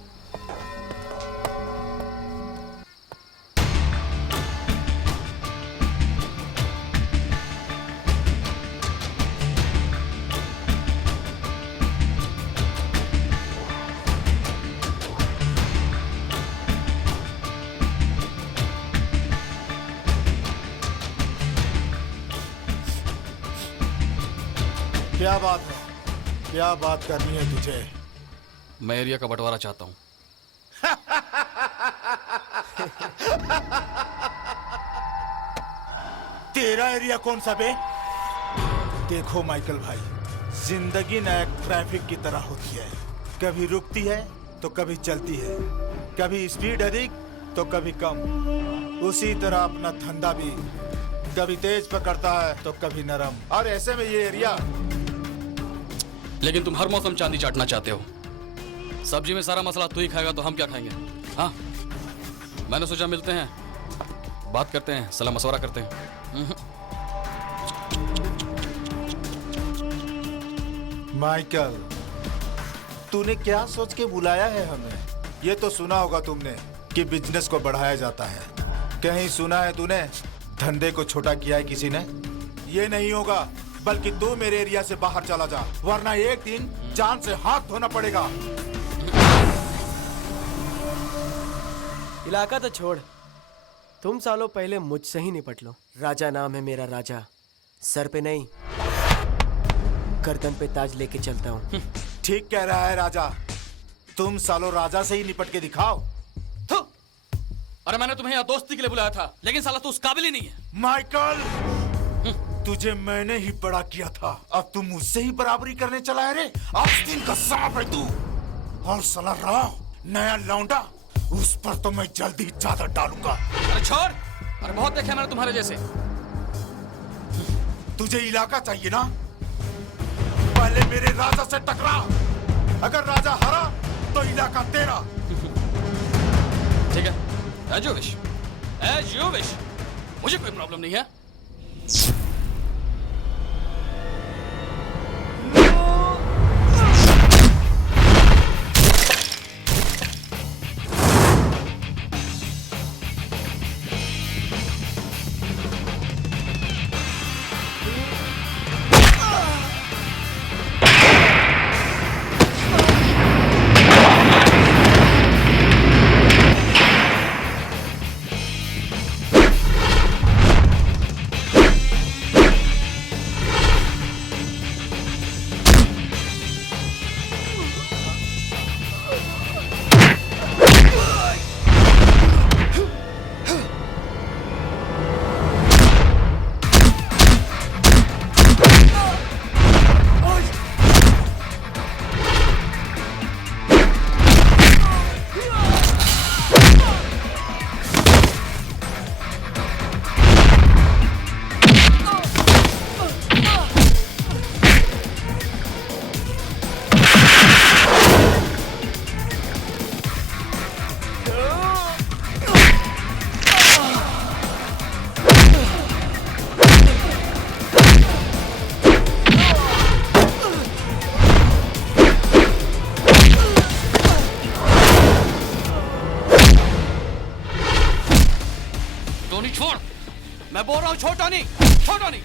क्या बात है? क्या बात करनी है तुझे? मैं एरिया का बंटवारा चाहता हूँ। तेरा एरिया कौन सा बे? देखो माइकल भाई, जिंदगी न एक ट्रैफिक की तरह होती है, कभी रुकती है तो कभी चलती है, कभी स्पीड अधिक तो कभी कम। उसी तरह अपना धंधा भी कभी तेज पकड़ता है तो कभी नरम। और ऐसे में ये एरिया। लेकिन तुम हर मौसम चांदी चाटना चाहते हो। सब्जी में सारा मसाला तू ही खाएगा तो हम क्या खाएंगे? हाँ, मैंने सोचा मिलते हैं, बात करते हैं, सलाह मशवरा करते हैं। माइकल, तूने क्या सोच के बुलाया है हमें? ये तो सुना होगा तुमने कि बिजनेस को बढ़ाया जाता है। कहीं सुना है तूने धंधे को छोटा किया है किसी ने? ये नहीं होगा, बल्कि तू मेरे एरिया से बाहर चला जा, वरना एक दिन जान से हाथ धोना पड़ेगा। इलाका तो छोड़, तुम सालों पहले मुझसे ही निपट लो। राजा नाम है मेरा, राजा। सर पे नहीं, गर्दन पे ताज लेके चलता हूँ। ठीक कह रहा है राजा। तुम सालों राजा से ही निपट के दिखाओ। अरे मैंने तुम्हें यहाँ दोस्ती के लिए बुलाया था, लेकिन साला तू उस काबिल ही नहीं है। माइकल, तुझे मैंने ही बड़ा किया था, अब तुम मुझसे ही बराबरी करने चला है रे? आज दिन का सांप है तू। और साला राव, नया लौंडा, उस पर तो मैं जल्दी चादर डालूंगा। अरे छोड़, अरे बहुत देखा मैंने तुम्हारे जैसे। तुझे इलाका चाहिए ना? पहले मेरे राजा से टकरा, अगर राजा हारा तो इलाका तेरा। ठीक है, as you wish, as you wish, मुझे कोई प्रॉब्लम नहीं है। छोड़, मैं बोल रहा हूँ छोटा नहीं, छोटा नहीं।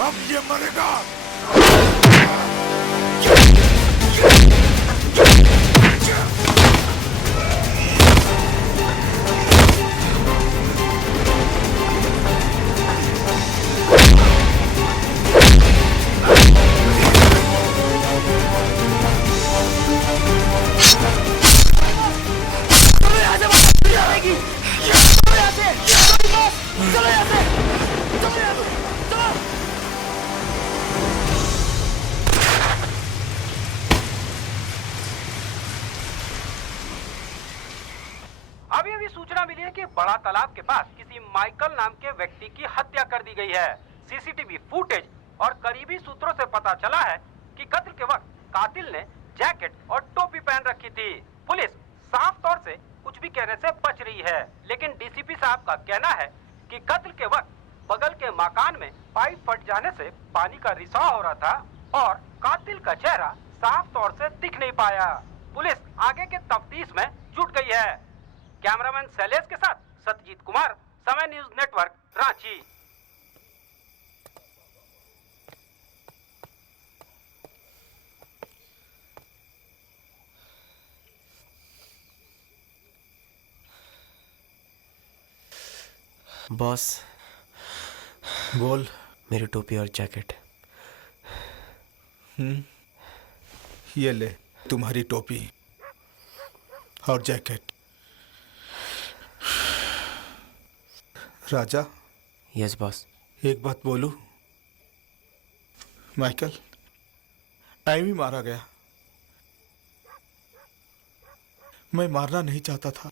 अब ये मरेगा। सूचना मिली है कि बड़ा तालाब के पास किसी माइकल नाम के व्यक्ति की हत्या कर दी गई है। सीसीटीवी फुटेज और करीबी सूत्रों से पता चला है कि कत्ल के वक्त कातिल ने जैकेट और टोपी पहन रखी थी। पुलिस साफ तौर से कुछ भी कहने से बच रही है, लेकिन डीसीपी साहब का कहना है कि कत्ल के वक्त बगल के मकान में पाइप फट जाने से पानी का रिसाव हो रहा था और कातिल का चेहरा साफ तौर से दिख नहीं पाया। पुलिस आगे के तफ्तीश में जुट गई है। कैमरामैन शैलेश के साथ सत्यजीत कुमार, समय न्यूज नेटवर्क, रांची। बॉस बोल। मेरी टोपी और जैकेट। ये ले तुम्हारी टोपी और जैकेट। राजा। Yes boss. एक बात बोलूं? माइकल एमी मारा गया। मैं मारना नहीं चाहता था।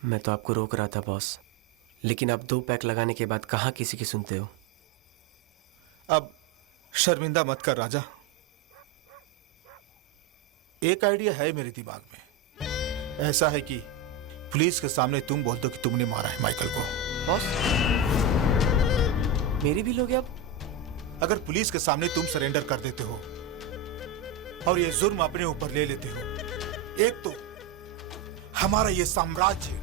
मैं तो आपको रोक रहा था बॉस, लेकिन आप 2 पैक लगाने के बाद कहाँ किसी की सुनते हो। अब शर्मिंदा मत कर राजा। एक आइडिया है मेरे दिमाग में। ऐसा है कि पुलिस के सामने तुम बोल दो कि तुमने मारा है माइकल को। बॉस मेरी भी लोगे अब? अगर पुलिस के सामने तुम सरेंडर कर देते हो और ये जुर्म अपने ऊपर ले लेते हो, एक तो हमारा ये साम्राज्य,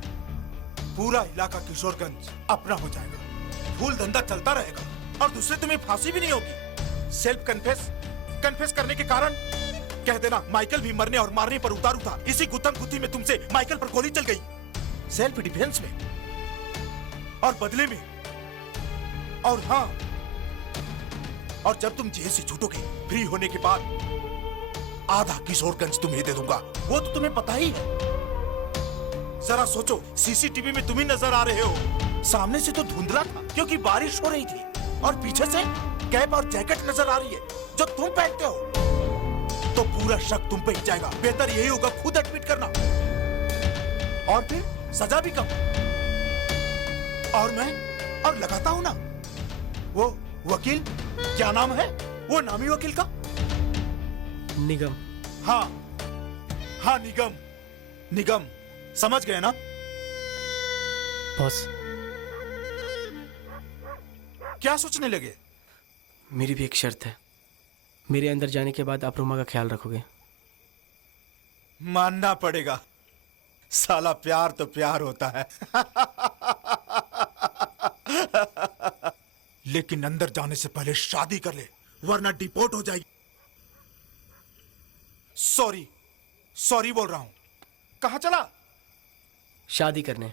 पूरा इलाका किशोरगंज अपना हो जाएगा, फूल धंधा चलता रहेगा, और दूसरे तुम्हें फांसी भी नहीं होगी। सेल्फ कन्फेस करने के कारण कह देना माइकल भी मरने और मारने पर उतारू था। इसी गुत्थम गुत्थी में तुमसे माइकल पर गोली चल गई, सेल्फ डिफेंस में और बदले में। और हाँ, और जब तुम जेल से छूटोगे फ्री होने के बाद आधा किशोरगंज तुम्हें दे दूंगा। वो तो तुम्हें पता ही है। जरा सोचो, सीसीटीवी में तुम ही नजर आ रहे हो। सामने से तो धुंधला था क्योंकि बारिश हो रही थी, और पीछे से कैप और जैकेट नजर आ रही है जो तुम पहनते हो, तो पूरा शक तुम पे ही जाएगा। बेहतर यही होगा खुद एडमिट करना, और फिर सजा भी कम। और मैं लगाता हूं ना वो वकील, क्या नाम है वो नामी वकील का? निगम। हाँ निगम, समझ गए ना बॉस? क्या सोचने लगे? मेरी भी एक शर्त है। मेरे अंदर जाने के बाद आप रोमा का ख्याल रखोगे। मानना पड़ेगा, साला प्यार तो प्यार होता है। लेकिन अंदर जाने से पहले शादी कर ले, वरना डिपोर्ट हो जाएगी। सॉरी बोल रहा हूं। कहां चला? शादी करने।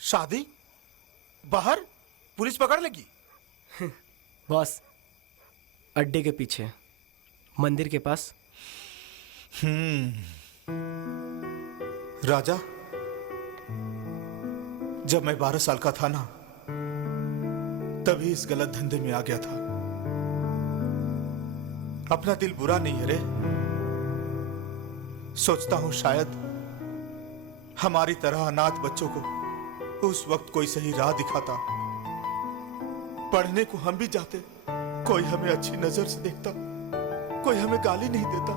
शादी? बाहर? पुलिस पकड़ लेगी? बॉस अड्डे के पीछे, मंदिर के पास। राजा, जब मैं 12 साल का था ना, तभी इस गलत धंधे में आ गया था। अपना दिल बुरा नहीं है रे। सोचता हूं शायद हमारी तरह अनाथ बच्चों को उस वक्त कोई सही राह दिखाता। पढ़ने को हम भी जाते, कोई हमें अच्छी नजर से देखता, कोई हमें गाली नहीं देता।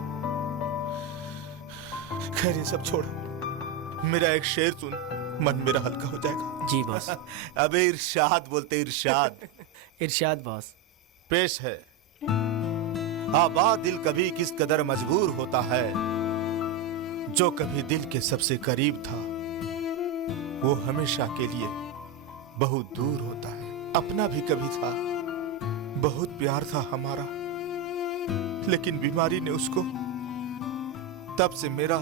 खैर ये सब छोड़, मेरा एक शेर सुन, मन मेरा हल्का हो जाएगा। जी बॉस। अबे इरशाद बोलते, इरशाद। इरशाद बॉस। पेश है। आबाद दिल कभी किस कदर मजबूर होता है, जो कभी दिल के सबसे करीब था वो हमेशा के लिए बहुत दूर होता है। अपना भी कभी था, बहुत प्यार था हमारा, लेकिन बीमारी ने उसको तब से मेरा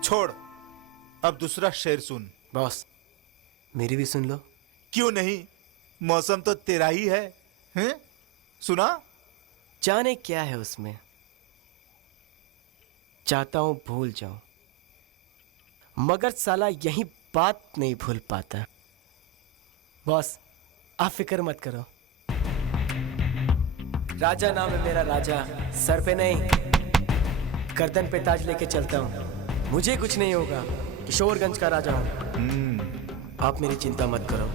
छोड़। अब दूसरा शेर सुन। बॉस मेरी भी सुन लो। क्यों नहीं, मौसम तो तेरा ही है, हैं? सुना? जाने क्या है उसमें, चाहता हूं भूल जाऊं, मगर साला यही बात नहीं भूल पाता। बॉस आप फिक्र मत करो, राजा नाम है मेरा, राजा सर पे नहीं गर्दन पे ताज लेके चलता हूँ। मुझे कुछ नहीं होगा, किशोरगंज का राजा हूँ। आप मेरी चिंता मत करो।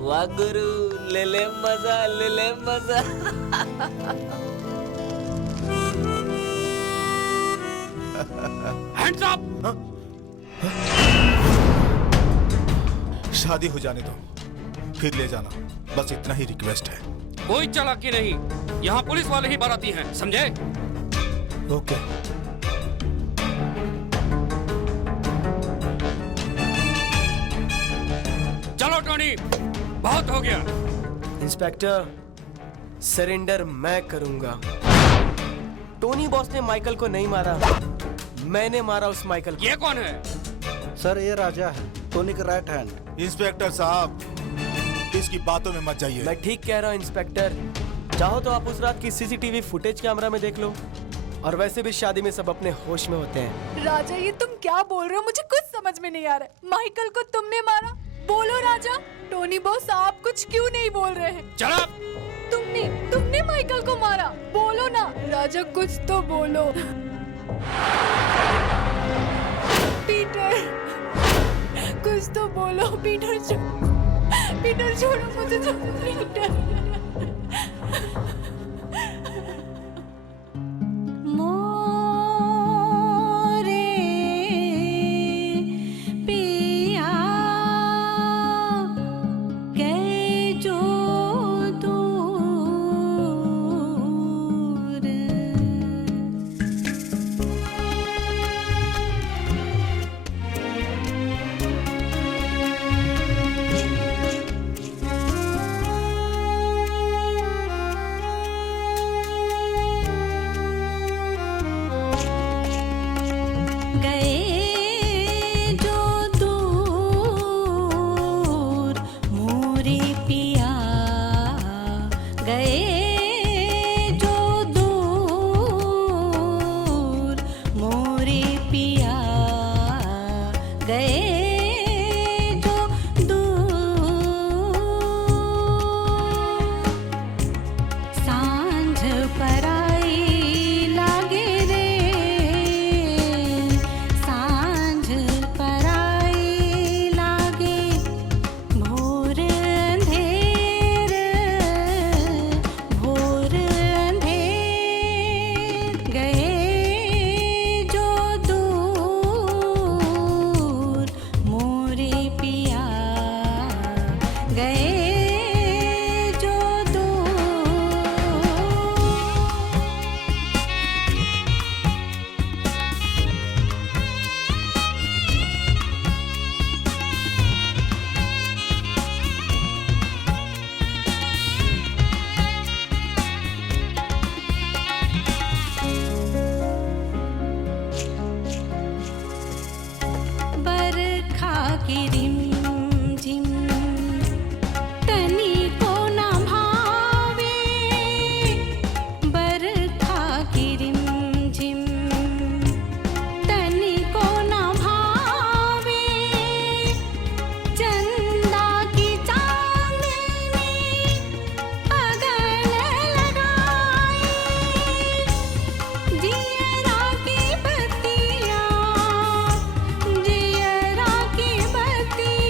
वाह गुरु, ले ले मजा, ले ले मजा। Hands up! शादी हो जाने दो, फिर ले जाना, बस इतना ही रिक्वेस्ट है। कोई चालाकी नहीं, यहाँ पुलिस वाले ही बाराती हैं, समझे? ओके। चलो टोनी, बहुत हो गया। इंस्पेक्टर, सरेंडर मैं करूंगा। टोनी बॉस ने माइकल को नहीं मारा, मैंने मारा उस माइकल को। ये कौन है? सर ये राजा है, टोनी का राइट हैंड। इंस्पेक्टर साहब, इसकी बातों में मत जाइए। मैं ठीक कह रहा हूँ इंस्पेक्टर। चाहो तो आप उस रात की सीसीटीवी फुटेज कैमरा में देख लो। और वैसे भी शादी में सब अपने होश में होते हैं। राजा ये तुम क्या बोल रहे हो? मुझे कुछ समझ में नहीं आ रहा है। माइकल को तुमने मारा? बोलो राजा। टोनी बॉस आप कुछ क्यों नहीं बोल रहे हैं? चलो। तुमने माइकल को मारा? बोलो ना राजा, कुछ तो बोलो। पीटर, कुछ तो बोलो। पीटर छोड़ो मुझे। पीटर जियरा की बत्तियाँ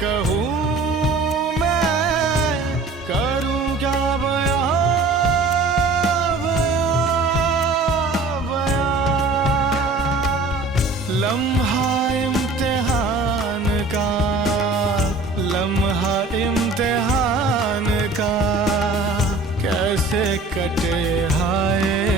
कहूँ मैं, करूँ क्या बयां, बयां, बयां। लम्हा इम्तिहान का, लम्हा इम्तिहान का, कैसे कटे हाय